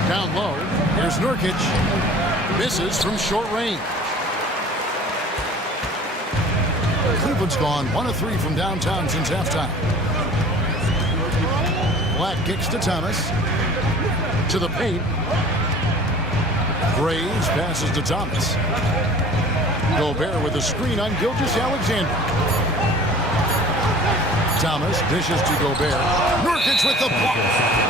Down low, here's Nurkic. Misses from short range. Cleveland's gone 1 of 3 from downtown since halftime. Black kicks to Thomas. To the paint. Graves passes to Thomas. Gobert with a screen on Gilgeous-Alexander. Thomas dishes to Gobert. Nurkic with the block.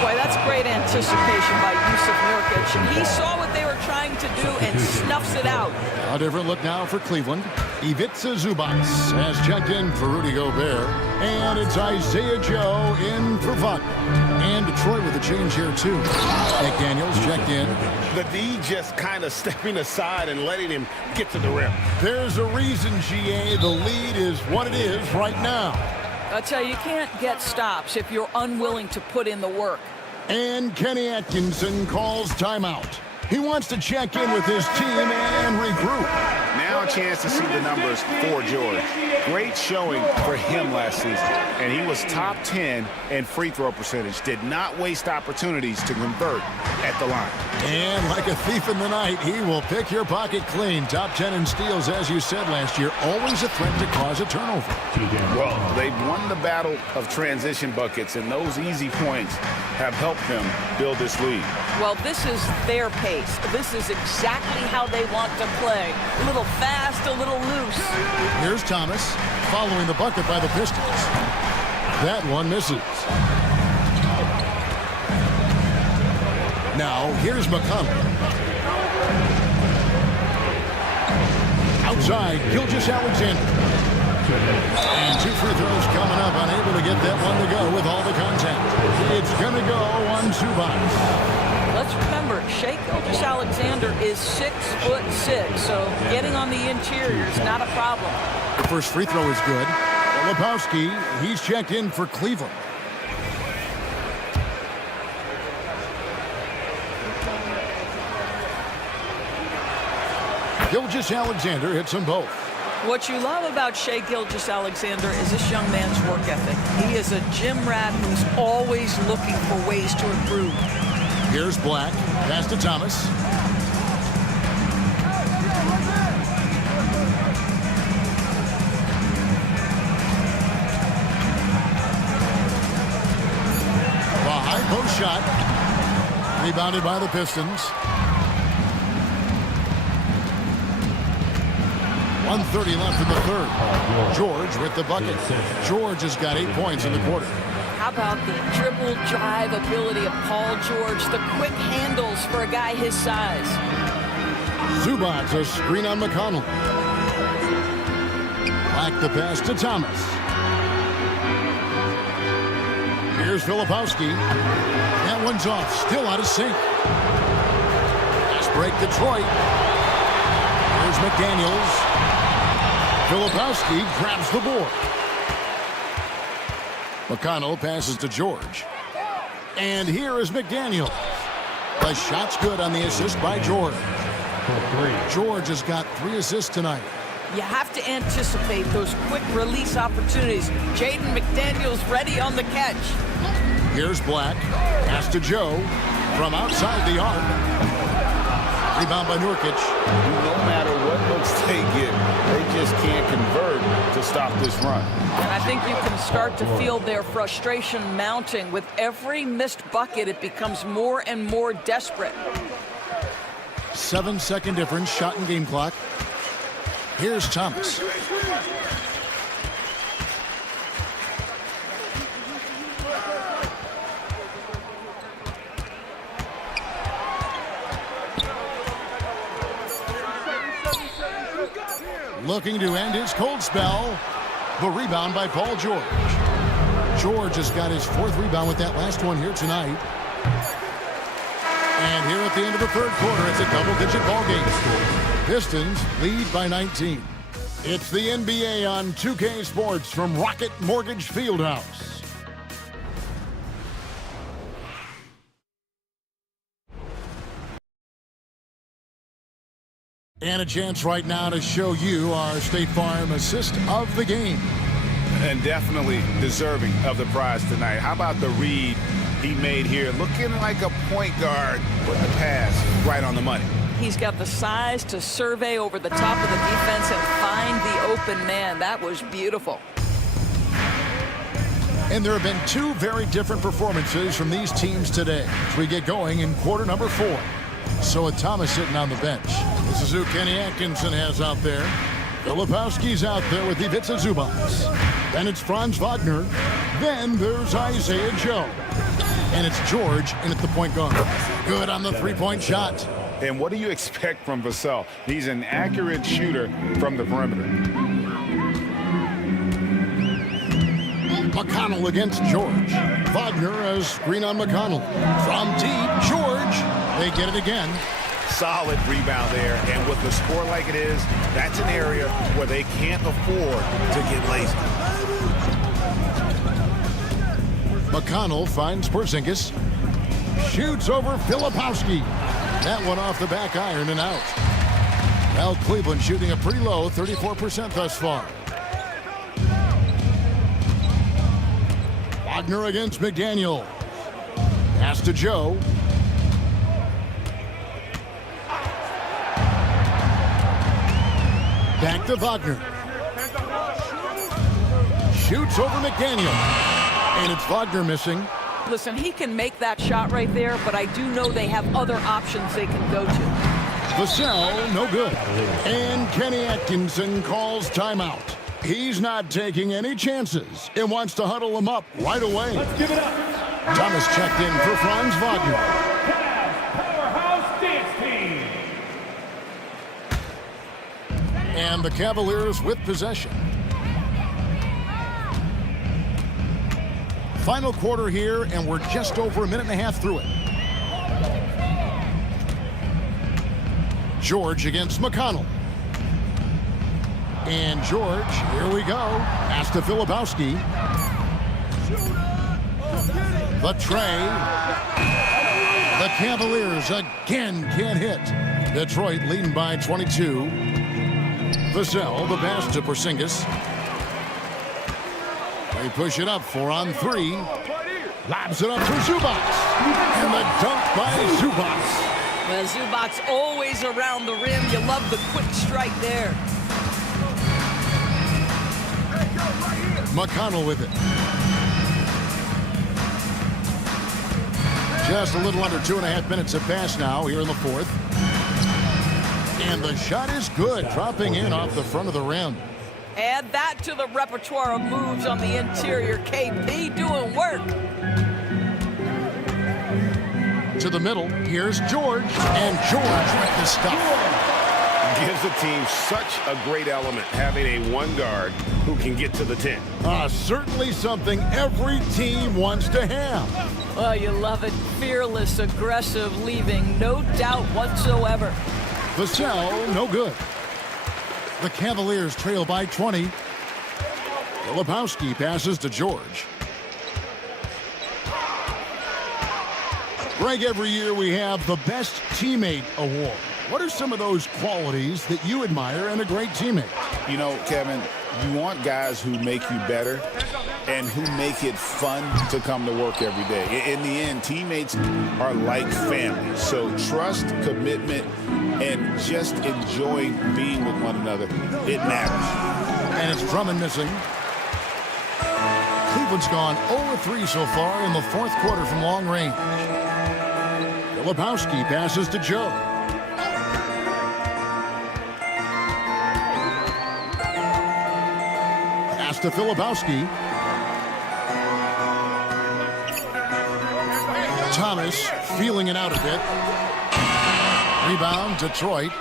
Boy, that's great anticipation by Yusuf Nurkic. And he saw what they were trying to do and snuffs it out. A different look now for Cleveland. Ivica Zubac has checked in for Rudy Gobert. And it's Isaiah Joe in for Vaughn. And Detroit with a change here, too. McDaniels checked in. The D just kind of stepping aside and letting him get to the rim. There's a reason, GA, the lead is what it is right now. I'll tell you, you can't get stops if you're unwilling to put in the work. And Kenny Atkinson calls timeout. He wants to check in with his team and regroup. Now a chance to see the numbers for George. Great showing for him last season. And he was top 10 in free throw percentage. Did not waste opportunities to convert at the line. And like a thief in the night, he will pick your pocket clean. Top 10 in steals, as you said last year. Always a threat to cause a turnover. Well, they've won the battle of transition buckets, and those easy points have helped them build this lead. Well, this is their pace. This is exactly how they want to play. A little fast, a little loose. Here's Thomas following the bucket by the Pistons. That one misses. Now, here's McConnell. Outside, Gilgeous-Alexander. And 2 free throws coming up, unable to get that one to go with all the contact. It's going to go on Zubac. Let's remember, Shai Gilgeous-Alexander is 6'6", so getting on the interior is not a problem. The first free throw is good. Filipowski, he's checked in for Cleveland. Gilgeous-Alexander hits them both. What you love about Shai Gilgeous-Alexander is this young man's work ethic. He is a gym rat who's always looking for ways to improve. Here's Black. Pass to Thomas. The high post shot. Rebounded by the Pistons. 1:30 left in the third. George with the bucket. George has got 8 points in the quarter. How about the dribble drive ability of Paul George, the quick handles for a guy his size. Zubac, a screen on McConnell. Black the pass to Thomas. Here's Filipowski. That one's off, still out of sync. Fast break Detroit. Here's McDaniels. Filipowski grabs the board. McConnell passes to George. And here is McDaniels. The shot's good on the assist by George. George has got 3 assists tonight. You have to anticipate those quick release opportunities. Jaden McDaniels ready on the catch. Here's Black. Pass to Joe from outside the arc. Rebound by Nurkic. No matter what looks they get, they just can't convert to stop this run. And I think you can start to feel their frustration mounting. With every missed bucket, it becomes more and more desperate. 7-second difference, shot and game clock. Here's Thomas. Looking to end his cold spell. The rebound by Paul George. George has got his 4th rebound with that last one here tonight. And here at the end of the third quarter, it's a double-digit ball game. Pistons lead by 19. It's the NBA on 2K Sports from Rocket Mortgage Fieldhouse. And a chance right now to show you our State Farm assist of the game. And definitely deserving of the prize tonight. How about the read he made here? Looking like a point guard with the pass right on the money. He's got the size to survey over the top of the defense and find the open man. That was beautiful. And there have been 2 very different performances from these teams today as we get going in quarter number 4. So with Thomas sitting on the bench, this is who Kenny Atkinson has out there. Filipowski's out there with Ivica Zubac. Then it's Franz Wagner. Then there's Isaiah Joe. And it's George in at the point guard. Good on the three-point shot. And what do you expect from Vassell? He's an accurate shooter from the perimeter. McConnell against George. Wagner has screen on McConnell. From deep, George. They get it again. Solid rebound there, and with the score like it is, that's an area where they can't afford to get lazy. McConnell finds Porzingis. Shoots over Filipowski. That one off the back iron and out. Well, Cleveland shooting a pretty low 34% thus far. Wagner against McDaniel. Pass to Joe. Back to Wagner. Shoots over McDaniel. And it's Wagner missing. Listen, he can make that shot right there, but I do know they have other options they can go to. Vassell, no good. And Kenny Atkinson calls timeout. He's not taking any chances and wants to huddle him up right away. Let's give it up. Thomas checked in for Franz Wagner. Powerhouse Dance Team. And the Cavaliers with possession. Final quarter here, and we're just over a minute and a half through it. George against McConnell. And George, here we go. Pass to Filipowski. The tray. The Cavaliers again can't hit. Detroit leading by 22. Vassell, the pass to Porzingis. They push it up 4-on-3. Lobs it up to Zubac. And the dunk by Zubac. Well, Zubac's always around the rim. You love the quick strike there. McConnell with it. Just a little under 2.5 minutes have passed now here in the fourth. And the shot is good, dropping in off the front of the rim. Add that to the repertoire of moves on the interior. KP doing work. To the middle, here's George. And George with the stuff. Gives the team such a great element having a one guard who can get to the 10. Certainly something every team wants to have. Oh, you love it. Fearless, aggressive, leaving no doubt whatsoever. Vassell, no good. The Cavaliers trail by 20. Filipowski passes to George. Greg, every year we have the Best Teammate Award. What are some of those qualities that you admire in a great teammate? You know, Kevin, you want guys who make you better and who make it fun to come to work every day. In the end, teammates are like family. So trust, commitment, and just enjoying being with one another, it matters. And it's Drummond missing. Cleveland's gone 0-3 so far in the fourth quarter from long range. Filipowski passes to Joe. Pass to Filipowski. Thomas feeling it out a bit. Rebound, Detroit.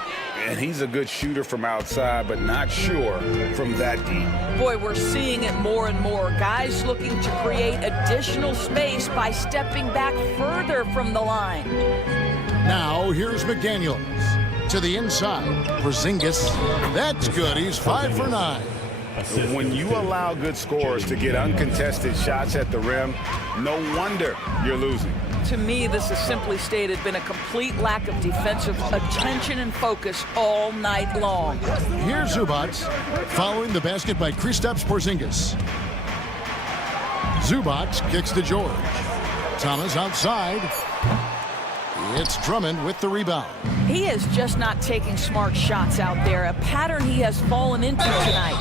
And he's a good shooter from outside, but not sure from that deep. Boy, we're seeing it more and more. Guys looking to create additional space by stepping back further from the line. Now, here's McDaniels. To the inside. Porzingis. That's good. He's 5 for 9. When you allow good scorers to get uncontested shots at the rim, no wonder you're losing. To me, this has simply stated been a complete lack of defensive attention and focus all night long. Here's Zubac following the basket by Kristaps Porzingis. Zubac kicks to George. Thomas outside. It's Drummond with the rebound. He is just not taking smart shots out there, a pattern he has fallen into tonight.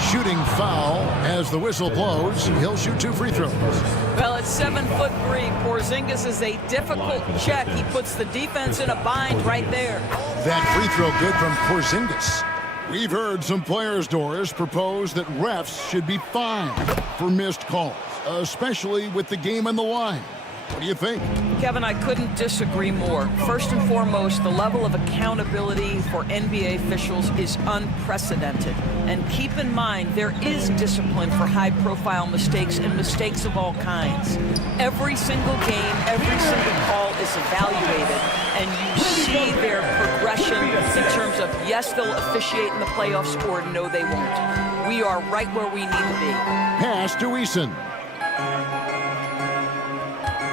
Shooting foul as the whistle blows. He'll shoot 2 free throws. Well, at 7'3", Porzingis is a difficult check. He puts the defense in a bind right there. That free throw good from Porzingis. We've heard some players, Doris, propose that refs should be fined for missed calls, especially with the game on the line. What do you think? Kevin, I couldn't disagree more. First and foremost, the level of accountability for NBA officials is unprecedented. And keep in mind, there is discipline for high-profile mistakes and mistakes of all kinds. Every single game, every single call is evaluated, and you see their progression in terms of, yes, they'll officiate in the playoffs, or no, they won't. We are right where we need to be. Pass to Eason.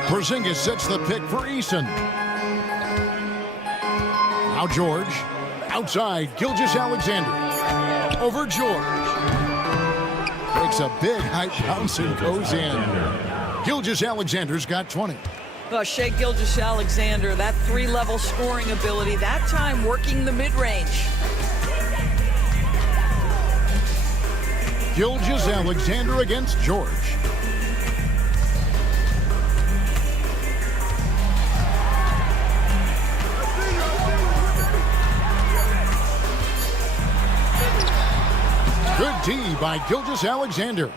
Porzingis sets the pick for Eason. Now George. Outside, Gilgeous-Alexander. Over George. Makes a big high bounce and goes in. Gilgeous-Alexander's got 20. Well, Shai Gilgeous-Alexander, that 3-level scoring ability, that time working the mid-range. Gilgeous-Alexander against George. Good D by Gilgeous-Alexander.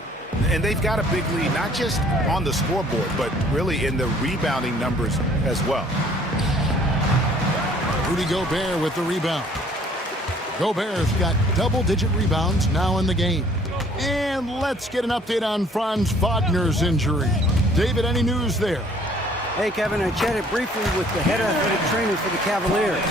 And they've got a big lead, not just on the scoreboard, but really in the rebounding numbers as well. Rudy Gobert with the rebound. Gobert's got double-digit rebounds now in the game. And let's get an update on Franz Wagner's injury. David, any news there? Hey, Kevin, I chatted briefly with the head athletic trainer for the Cavaliers.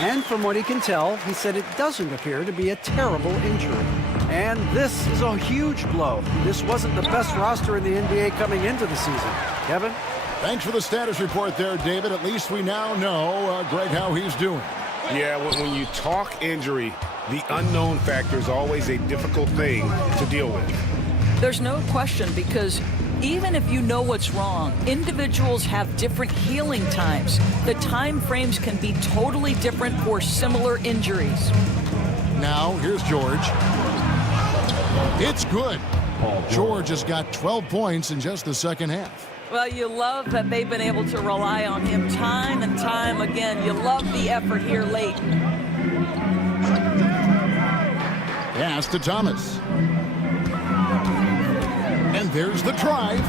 And from what he can tell, he said it doesn't appear to be a terrible injury. And this is a huge blow. This wasn't the best roster in the NBA coming into the season. Kevin? Thanks for the status report there, David. At least we now know, Greg, how he's doing. Yeah, when you talk injury, the unknown factor is always a difficult thing to deal with. There's no question, because even if you know what's wrong, individuals have different healing times. The time frames can be totally different for similar injuries. Now, here's George. It's good. George has got 12 points in just the second half. Well, you love that they've been able to rely on him time and time again. You love the effort here late. Pass to Thomas. And there's the drive.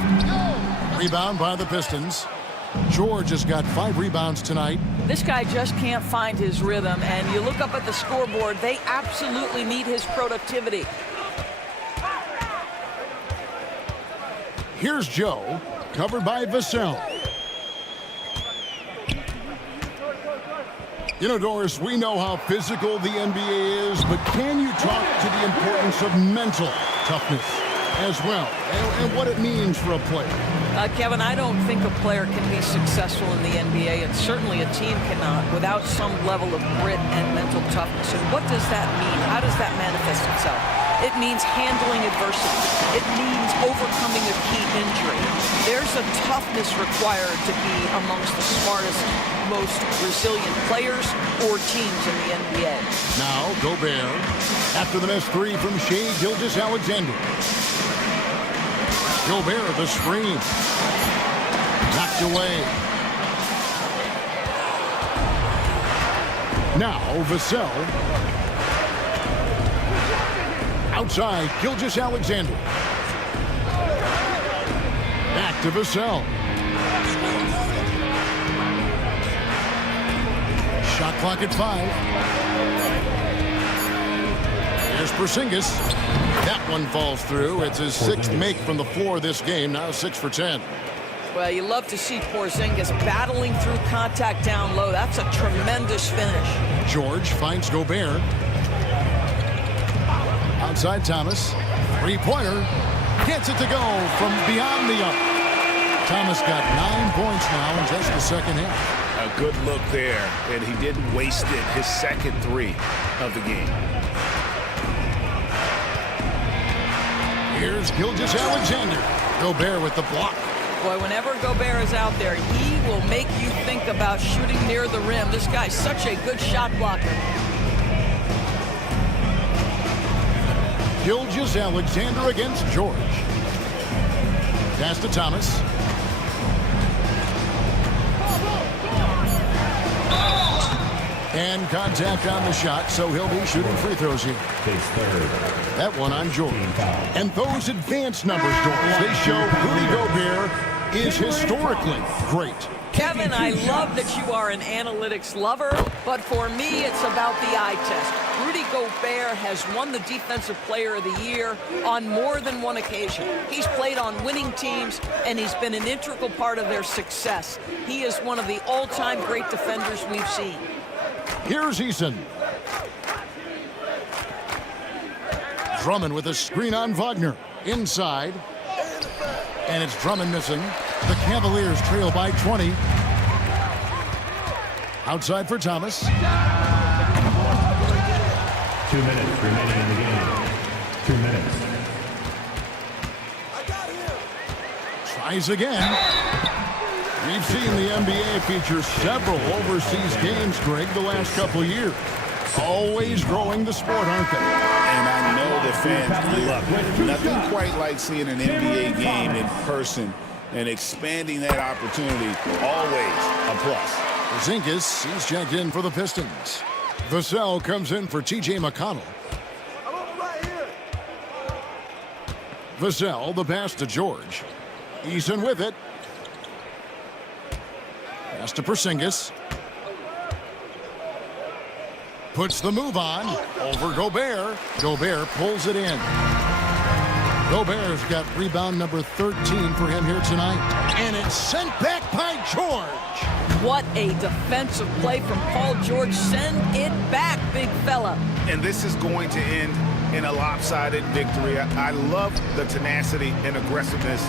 Rebound by the Pistons. George has got 5 rebounds tonight. This guy just can't find his rhythm, and you look up at the scoreboard, they absolutely need his productivity. Here's Joe, covered by Vassell. You know, Doris, we know how physical the NBA is, but can you talk to the importance of mental toughness as well, and what it means for a player? Kevin, I don't think a player can be successful in the NBA, and certainly a team cannot, without some level of grit and mental toughness. And what does that mean? How does that manifest itself? It means handling adversity. It means overcoming a key injury. There's a toughness required to be amongst the smartest, most resilient players or teams in the NBA. Now, Gobert, after the missed 3 from Shai Gilgeous-Alexander. Gobert, the screen. Knocked away. Now, Vassell. Outside, Gilgeous-Alexander. Back to Vassell. Shot clock at 5. Here's Porzingis. That one falls through. It's his 6th make from the floor this game. Now 6 for 10. Well, you love to see Porzingis battling through contact down low. That's a tremendous finish. George finds Gobert. Outside Thomas. 3-pointer. Gets it to go from beyond the arc. Thomas got 9 points now in just the second half. A good look there, and he didn't waste it. His second 3 of the game. Here's Gilgeous-Alexander. Gobert with the block. Boy, whenever Gobert is out there, he will make you think about shooting near the rim. This guy's such a good shot blocker. Gilgeous-Alexander against George. Pass to Thomas. And contact on the shot, so he'll be shooting free throws here. That one on George. And those advanced numbers, George, they show Rudy Gobert is historically great. Kevin, I love that you are an analytics lover, but for me, it's about the eye test. Rudy Gobert has won the Defensive Player of the Year on more than one occasion. He's played on winning teams, and he's been an integral part of their success. He is one of the all-time great defenders we've seen. Here's Eason. Drummond with a screen on Wagner. Inside. And it's Drummond missing. The Cavaliers trail by 20. Outside for Thomas. 2 minutes remaining in the game. 2 minutes. Tries again. We've seen the NBA feature several overseas games, Greg, the last couple of years. Always growing the sport, aren't they? And I know the fans love it. Nothing quite like seeing an NBA game in person and expanding that opportunity. Always a plus. Porzingis, he's checked in for the Pistons. Vassell comes in for T.J. McConnell. Vassell, the pass to George. Eason with it. Pass to Porzingis. Puts the move on over Gobert. Gobert pulls it in. Gobert's got rebound number 13 for him here tonight. And it's sent back by George. What a defensive play from Paul George. Send it back, big fella. And this is going to end in a lopsided victory. I love the tenacity and aggressiveness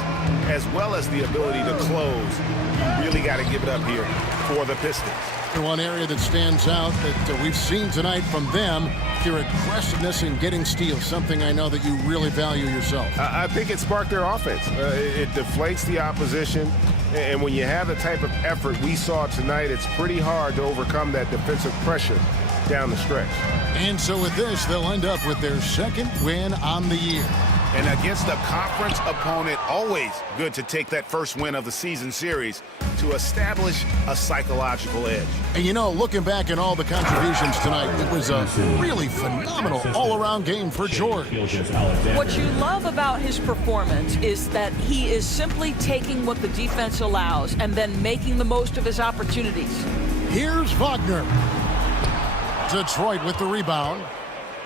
as well as the ability to close. You really got to give it up here for the Pistons. One area that stands out that we've seen tonight from them, their aggressiveness in getting steals, something I know that you really value yourself. I think it sparked their offense. It deflates the opposition, and when you have the type of effort we saw tonight, it's pretty hard to overcome that defensive pressure down the stretch. And so with this, they'll end up with their second win on the year. And against a conference opponent, always good to take that first win of the season series to establish a psychological edge. And you know, looking back at all the contributions tonight, it was a really phenomenal all-around game for George. What you love about his performance is that he is simply taking what the defense allows and then making the most of his opportunities. Here's Wagner. Detroit with the rebound.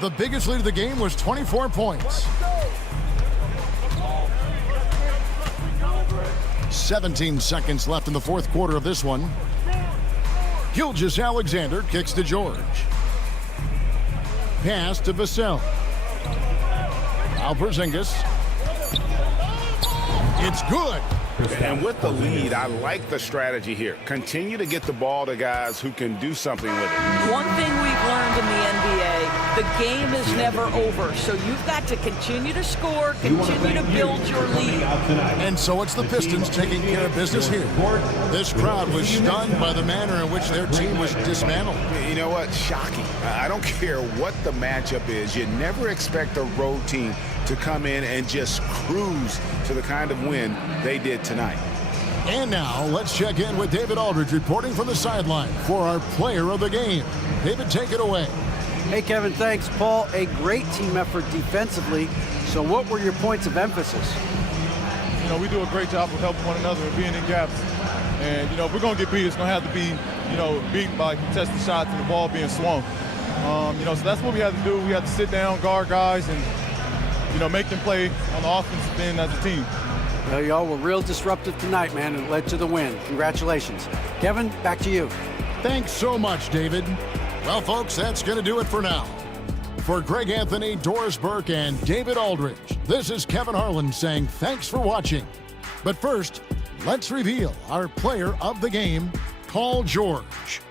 The biggest lead of the game was 24 points. 17 seconds left in the fourth quarter of this one. Gilgeous-Alexander kicks to George. Pass to Vassell. Now Porzingis. It's good. And with the lead, I like the strategy here. Continue to get the ball to guys who can do something with it. One thing we've learned in the NBA, the game is never over. So you've got to continue to score, continue to build your lead. And so it's the Pistons taking care of business here. This crowd was stunned by the manner in which their team was dismantled. You know what? Shocking. I don't care what the matchup is. You never expect a road team to come in and just cruise to the kind of win they did tonight. And now let's check in with David Aldridge reporting from the sideline for our player of the game. David, take it away. Hey, Kevin, thanks. Paul, a great team effort defensively. So what were your points of emphasis? You know, we do a great job of helping one another and being in gaps. And, you know, if we're going to get beat, it's going to have to be, you know, beaten by contested shots and the ball being swung. You know, so that's what we had to do. We had to sit down, guard guys, and, you know, make them play on the offensive end as a team. Well, y'all were real disruptive tonight, man, and it led to the win. Congratulations. Kevin, back to you. Thanks so much, David. Well, folks, that's going to do it for now. For Greg Anthony, Doris Burke, and David Aldridge, this is Kevin Harlan saying thanks for watching. But first, let's reveal our player of the game, Paul George.